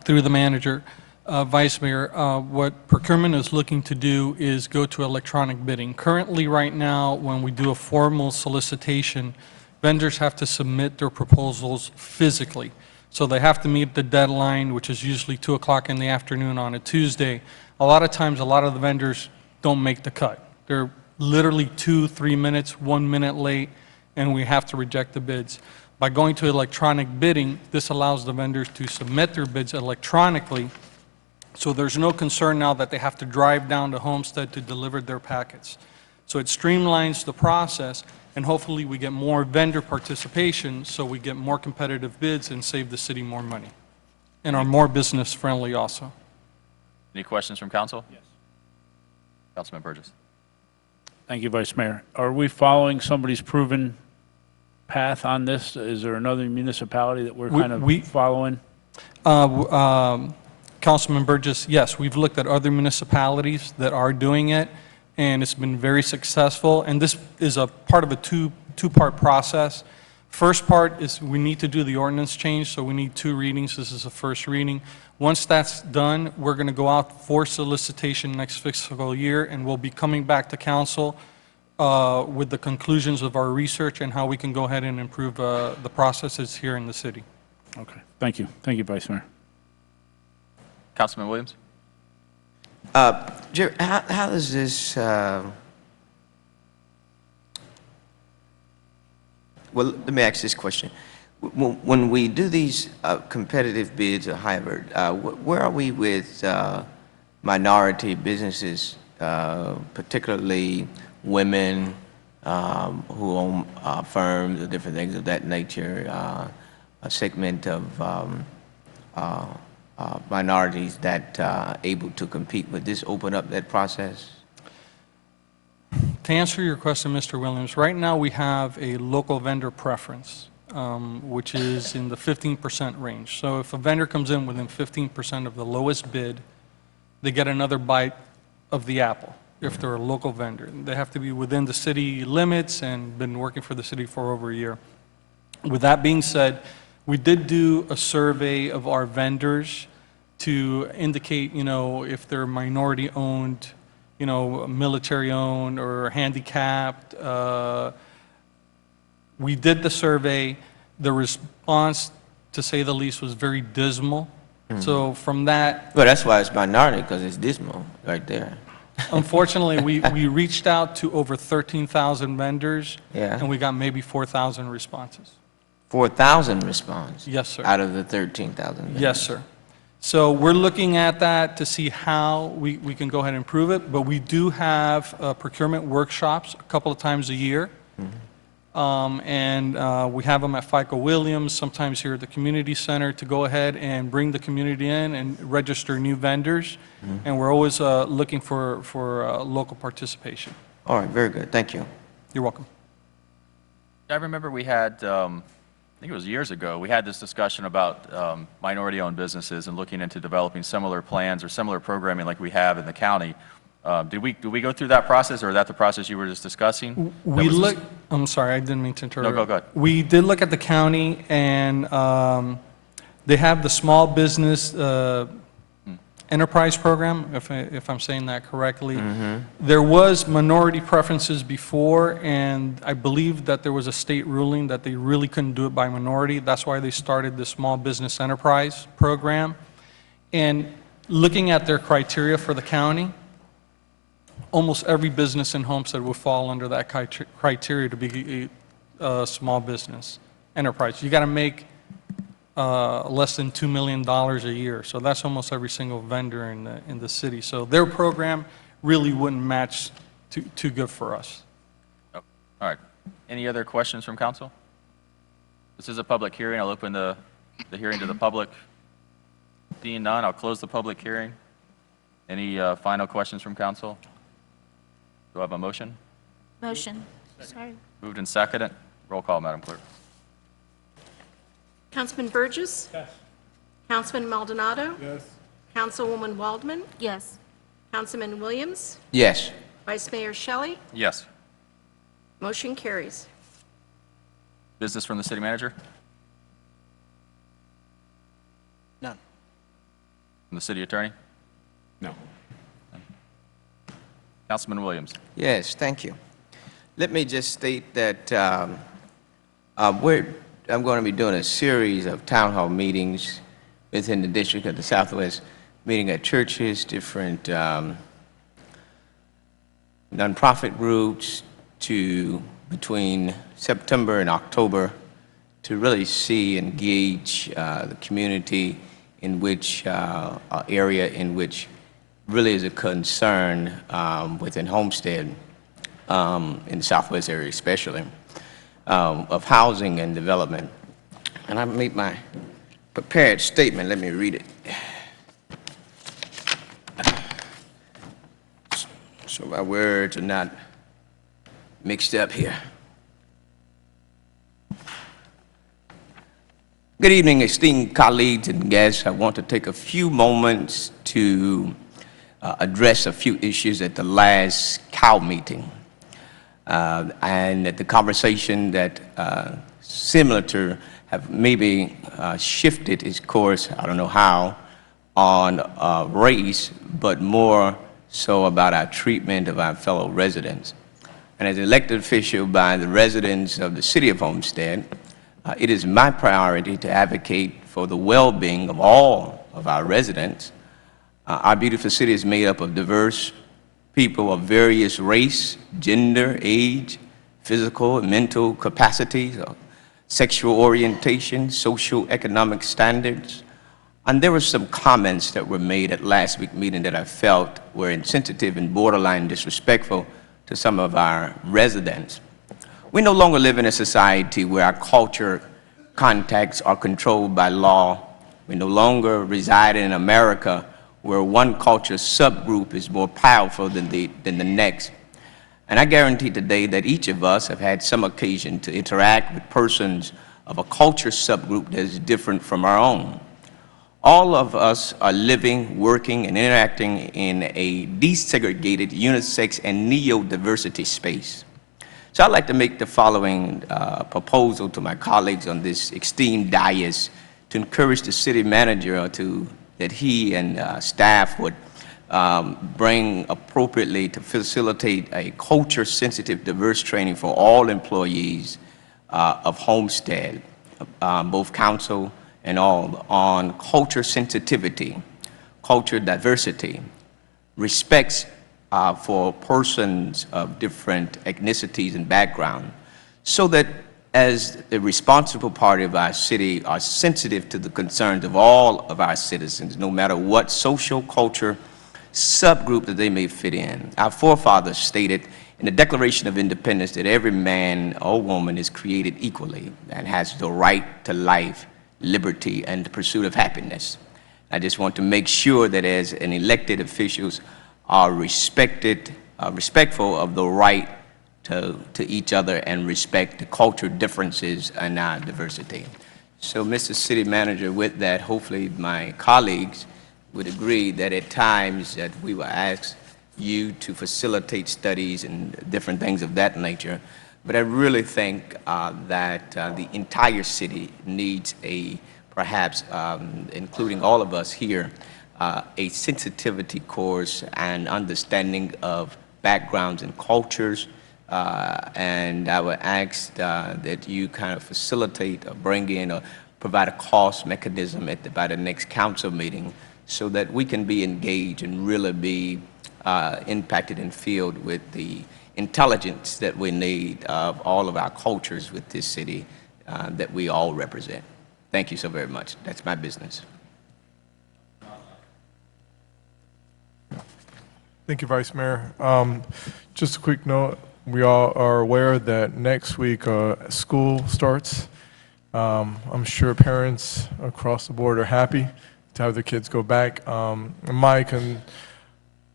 Through the manager. Vice Mayor, what procurement is looking to do is go to electronic bidding. Currently, right now, when we do a formal solicitation, vendors have to submit their proposals physically. So they have to meet the deadline, which is usually 2 o'clock in the afternoon on a Tuesday. A lot of times, a lot of the vendors don't make the cut. They're literally 2-3 minutes, 1 minute late, and we have to reject the bids. By going to electronic bidding, this allows the vendors to submit their bids electronically. So there's no concern now that they have to drive down to Homestead to deliver their packets. So it streamlines the process, and hopefully we get more vendor participation so we get more competitive bids and save the city more money, and are more business friendly also. Any questions from council? Yes. Councilman Burgess. Thank you, Vice Mayor. Are we following somebody's proven path on this? Is there another municipality that we're kind of following? Councilman Burgess, yes, we've looked at other municipalities that are doing it, and it's been very successful. And this is a part of a two-part process. First part is we need to do the ordinance change, so we need 2 readings. This is the first reading. Once that's done, we're going to go out for solicitation next fiscal year, and we'll be coming back to council with the conclusions of our research and how we can go ahead and improve the processes here in the city. Okay, thank you. Thank you, Vice Mayor. Councilman Williams. Jerry, how does this, well, let me ask this question. When we do these competitive bids or hybrid, where are we with minority businesses, particularly women who own firms or different things of that nature, a segment of minorities that are able to compete? Would this open up that process? To answer your question, Mr. Williams, right now we have a local vendor preference, which is in the 15% range. So if a vendor comes in within 15% of the lowest bid, they get another bite of the apple if they're a local vendor. They have to be within the city limits and been working for the city for over a year. With that being said, we did do a survey of our vendors to indicate, you know, if they're minority-owned, you know, military-owned or handicapped, We did the survey. The response, to say the least, was very dismal. So from that, Well, that's why it's minority, because it's dismal right there. unfortunately, we reached out to over 13,000 vendors, Yeah. and we got maybe 4,000 responses. 4,000 response? Yes, sir. Out of the 13,000? Yes, sir. So we're looking at that to see how we can go ahead and improve it, but we do have procurement workshops a couple of times a year. We have them at FICO Williams, sometimes here at the community center, to go ahead and bring the community in and register new vendors. And we're always looking for local participation. All right, very good. Thank you. You're welcome. I remember we had, I think it was years ago, we had this discussion about minority-owned businesses and looking into developing similar plans or similar programming like we have in the county. Did we go through that process, or is that the process you were just discussing? We look, I'm sorry, I didn't mean to interrupt. No, go ahead. We did look at the county, and they have the small business enterprise program, if I'm saying that correctly. There was minority preferences before, and I believe that there was a state ruling that they really couldn't do it by minority. That's why they started the small business enterprise program. And looking at their criteria for the county, almost every business in Homestead will fall under that criteria to be a small business enterprise. You got to make less than $2 million a year. So that's almost every single vendor in the city. So their program really wouldn't match too good for us. Oh, all right. Any other questions from council? This is a public hearing. I'll open the hearing to the public. Seeing none, I'll close the public hearing. Any final questions from council? Do I have a motion? Motion. Sorry. Moved and seconded. Roll call, Madam Clerk. Councilman Burgess? Yes. Councilman Maldonado? Yes. Councilwoman Waldman? Yes. Councilman Williams? Yes. Vice Mayor Shelley? Yes. Motion carries. Business from the city manager? None. From the city attorney? No. Councilman Williams? Yes, thank you. Let me just state that I'm going to be doing a series of town hall meetings within the District of the Southwest, meeting at churches, different nonprofit groups, to between September and October, to really see and gauge the community in which area in which really is a concern within Homestead, in the Southwest area especially, of housing and development. And I made my prepared statement. Let me read it. So my words are not mixed up here. Good evening, esteemed colleagues and guests. I want to take a few moments to address a few issues at the last COW meeting. And at the conversation that similar to have maybe shifted its course, I don't know how, on race, but more so about our treatment of our fellow residents. And as elected official by the residents of the city of Homestead, it is my priority to advocate for the well-being of all of our residents. Our beautiful city is made up of diverse people of various race, gender, age, physical and mental capacities, sexual orientation, socio-economic standards. And there were some comments that were made at last week's meeting that I felt were insensitive and borderline disrespectful to some of our residents. We no longer live in a society where our culture contacts are controlled by law. We no longer reside in America where one culture subgroup is more powerful than the next. And I guarantee today that each of us have had some occasion to interact with persons of a culture subgroup that is different from our own. All of us are living, working, and interacting in a desegregated, unisex, and neo-diversity space. So I'd like to make the following proposal to my colleagues on this esteemed dais to encourage the city manager that he and staff would bring appropriately to facilitate a culture-sensitive, diverse training for all employees of Homestead, both council and all, on culture sensitivity, culture diversity, respects for persons of different ethnicities and background, so that as the responsible party of our city are sensitive to the concerns of all of our citizens, no matter what social, culture, subgroup that they may fit in. Our forefathers stated in the Declaration of Independence that every man or woman is created equally and has the right to life, liberty, and the pursuit of happiness. I just want to make sure that as an elected officials are respectful of the right to each other and respect the cultural differences and our diversity. So, Mr. City Manager, with that, hopefully my colleagues would agree that at times that we will ask you to facilitate studies and different things of that nature. But I really think that the entire city needs perhaps including all of us here, a sensitivity course and understanding of backgrounds and cultures. And I would ask that you kind of facilitate or bring in or provide a cost mechanism by the next council meeting so that we can be engaged and really be impacted and filled with the intelligence that we need of all of our cultures with this city that we all represent. Thank you so very much. That's my business. Thank you, Vice Mayor. Just a quick note, we all are aware that next week school starts. I'm sure parents across the board are happy to have their kids go back. Mike, and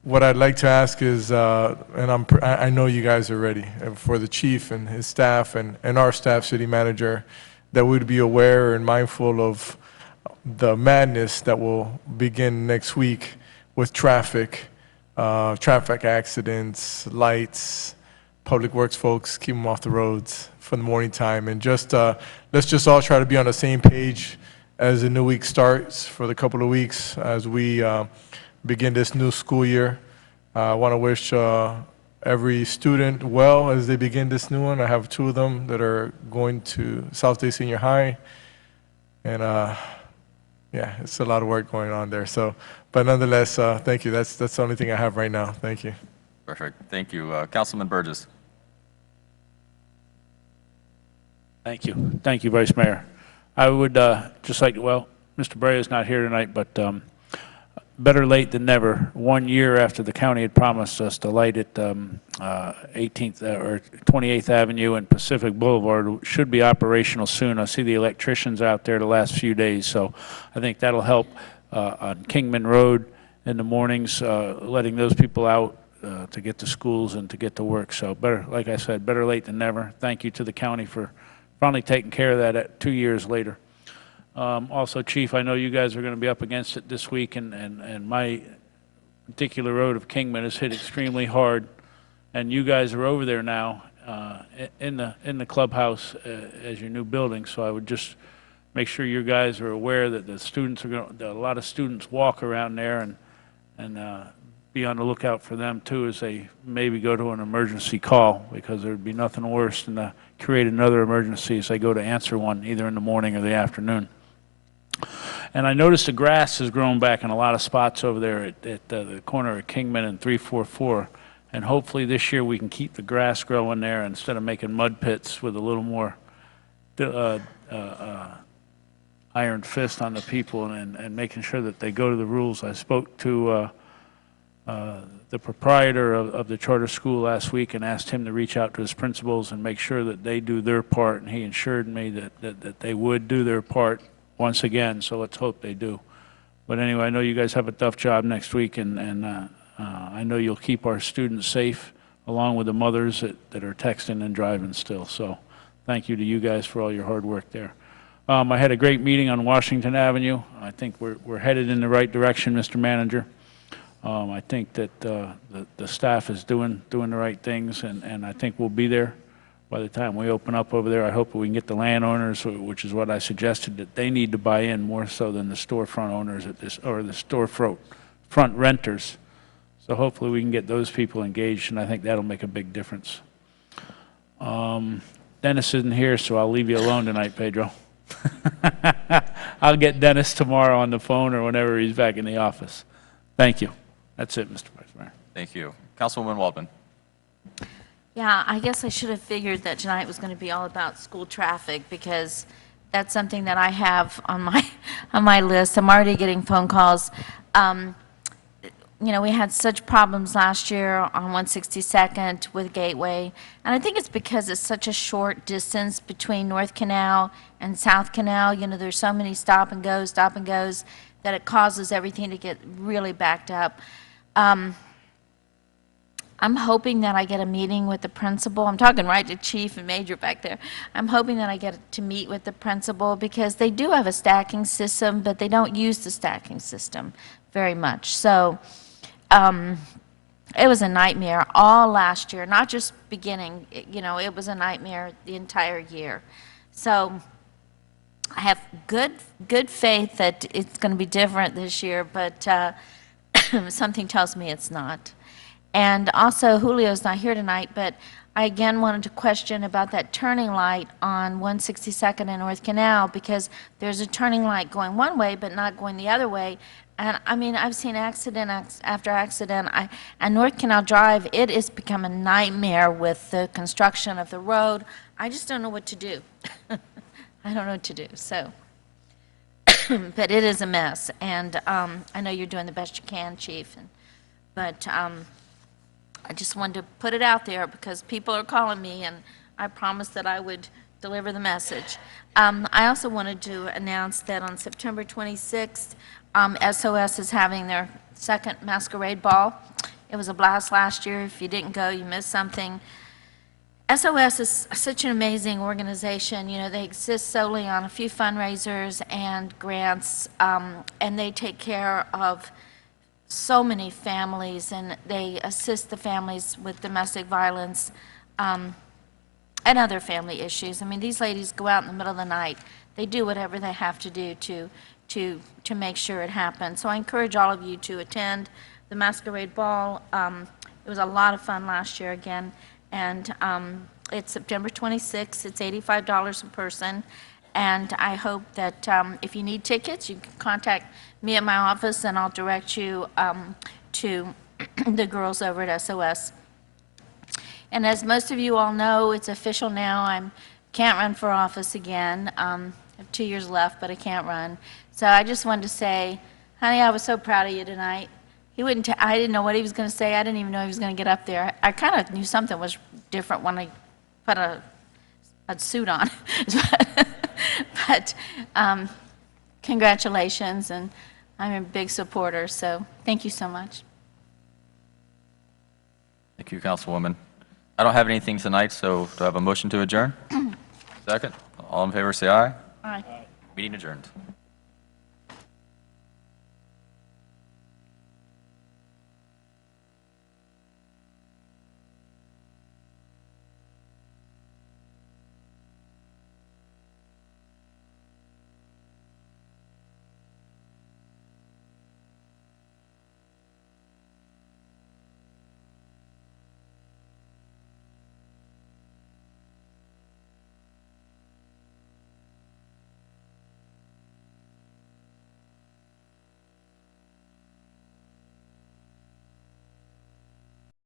what I'd like to ask is, and I know you guys are ready, for the chief and his staff and our staff, city manager, that we'd be aware and mindful of the madness that will begin next week with traffic accidents, lights, public works folks, keep them off the roads for the morning time. And just let's just all try to be on the same page as the new week starts for the couple of weeks as we begin this new school year. I want to wish every student well as they begin this new one. I have 2 of them that are going to South Day Senior High. And yeah, it's a lot of work going on there. So, but nonetheless, thank you. That's the only thing I have right now. Thank you. Perfect. Thank you. Councilman Burgess. Thank you. Thank you, Vice Mayor. I would just like, well, Mr. Brea is not here tonight, but better late than never. 1 year after the county had promised us to light at 18th or 28th Avenue and Pacific Boulevard should be operational soon. I see the electricians out there the last few days, so I think that'll help on Kingman Road in the mornings, letting those people out to get to schools and to get to work. So better, like I said, better late than never. Thank you to the county for finally taking care of that 2 years later. Also, Chief, I know you guys are going to be up against it this week, and my particular road of Kingman is hit extremely hard, and you guys are over there now in the clubhouse as your new building. So I would just make sure you guys are aware that the students are going to, a lot of students walk around there, and be on the lookout for them too as they maybe go to an emergency call, because there'd be nothing worse than to create another emergency as they go to answer one either in the morning or the afternoon. And I noticed the grass has grown back in a lot of spots over there at the corner of Kingman and 344. And hopefully this year we can keep the grass growing there instead of making mud pits with a little more iron fist on the people and making sure that they go to the rules. I spoke to the proprietor of the charter school last week and asked him to reach out to his principals and make sure that they do their part. And he assured me that they would do their part once again, so let's hope they do. But anyway, I know you guys have a tough job next week, and I know you'll keep our students safe along with the mothers that are texting and driving still. So thank you to you guys for all your hard work there. I had a great meeting on Washington Avenue. I think we're headed in the right direction, Mr. Manager. I think that the staff is doing the right things, and I think we'll be there by the time we open up over there. I hope we can get the landowners, which is what I suggested, that they need to buy in more so than the storefront owners at this, or the storefront renters. So hopefully we can get those people engaged, and I think that'll make a big difference. Dennis isn't here, so I'll leave you alone tonight, Pedro. I'll get Dennis tomorrow on the phone or whenever he's back in the office. Thank you. That's it, Mr. Vice Mayor. Thank you. Councilwoman Waldman. Yeah, I guess I should have figured that tonight was going to be all about school traffic, because that's something that I have on my list. I'm already getting phone calls. You know, we had such problems last year on 162nd with Gateway, and I think it's because it's such a short distance between North Canal and South Canal. You know, there's so many stop and goes, that it causes everything to get really backed up. I'm hoping that I get a meeting with the principal. I'm talking right to Chief and Major back there. I'm hoping that I get to meet with the principal, because they do have a stacking system, but they don't use the stacking system very much. So it was a nightmare all last year, not just beginning, you know, it was a nightmare the entire year. So I have good faith that it's going to be different this year, but something tells me it's not. And also, Julio's not here tonight, but I again wanted to question about that turning light on 162nd and North Canal, because there's a turning light going one way but not going the other way. And I mean, I've seen accident after accident. And North Canal Drive, it has become a nightmare with the construction of the road. I just don't know what to do. I don't know what to do, so. But it is a mess, and I know you're doing the best you can, Chief. But I just wanted to put it out there, because people are calling me, and I promised that I would deliver the message. I also wanted to announce that on September 26th, SOS is having their second masquerade ball. It was a blast last year. If you didn't go, you missed something. SOS is such an amazing organization. You know, they exist solely on a few fundraisers and grants, and they take care of so many families, and they assist the families with domestic violence and other family issues. I mean, these ladies go out in the middle of the night. They do whatever they have to do to make sure it happens. So I encourage all of you to attend the Masquerade Ball. It was a lot of fun last year again, and it's September 26th. It's $85 a person, and I hope that if you need tickets, you can contact me at my office, and I'll direct you to the girls over at SOS. And as most of you all know, it's official now. I can't run for office again. I have 2 years left, but I can't run. So I just wanted to say, honey, I was so proud of you tonight. I didn't know what he was going to say. I didn't even know he was going to get up there. I kind of knew something was different when I put a suit on. But congratulations, and I'm a big supporter, so thank you so much. Thank you, Councilwoman. I don't have anything tonight, so do I have a motion to adjourn? Second. All in favor, say aye. Aye. Meeting adjourned.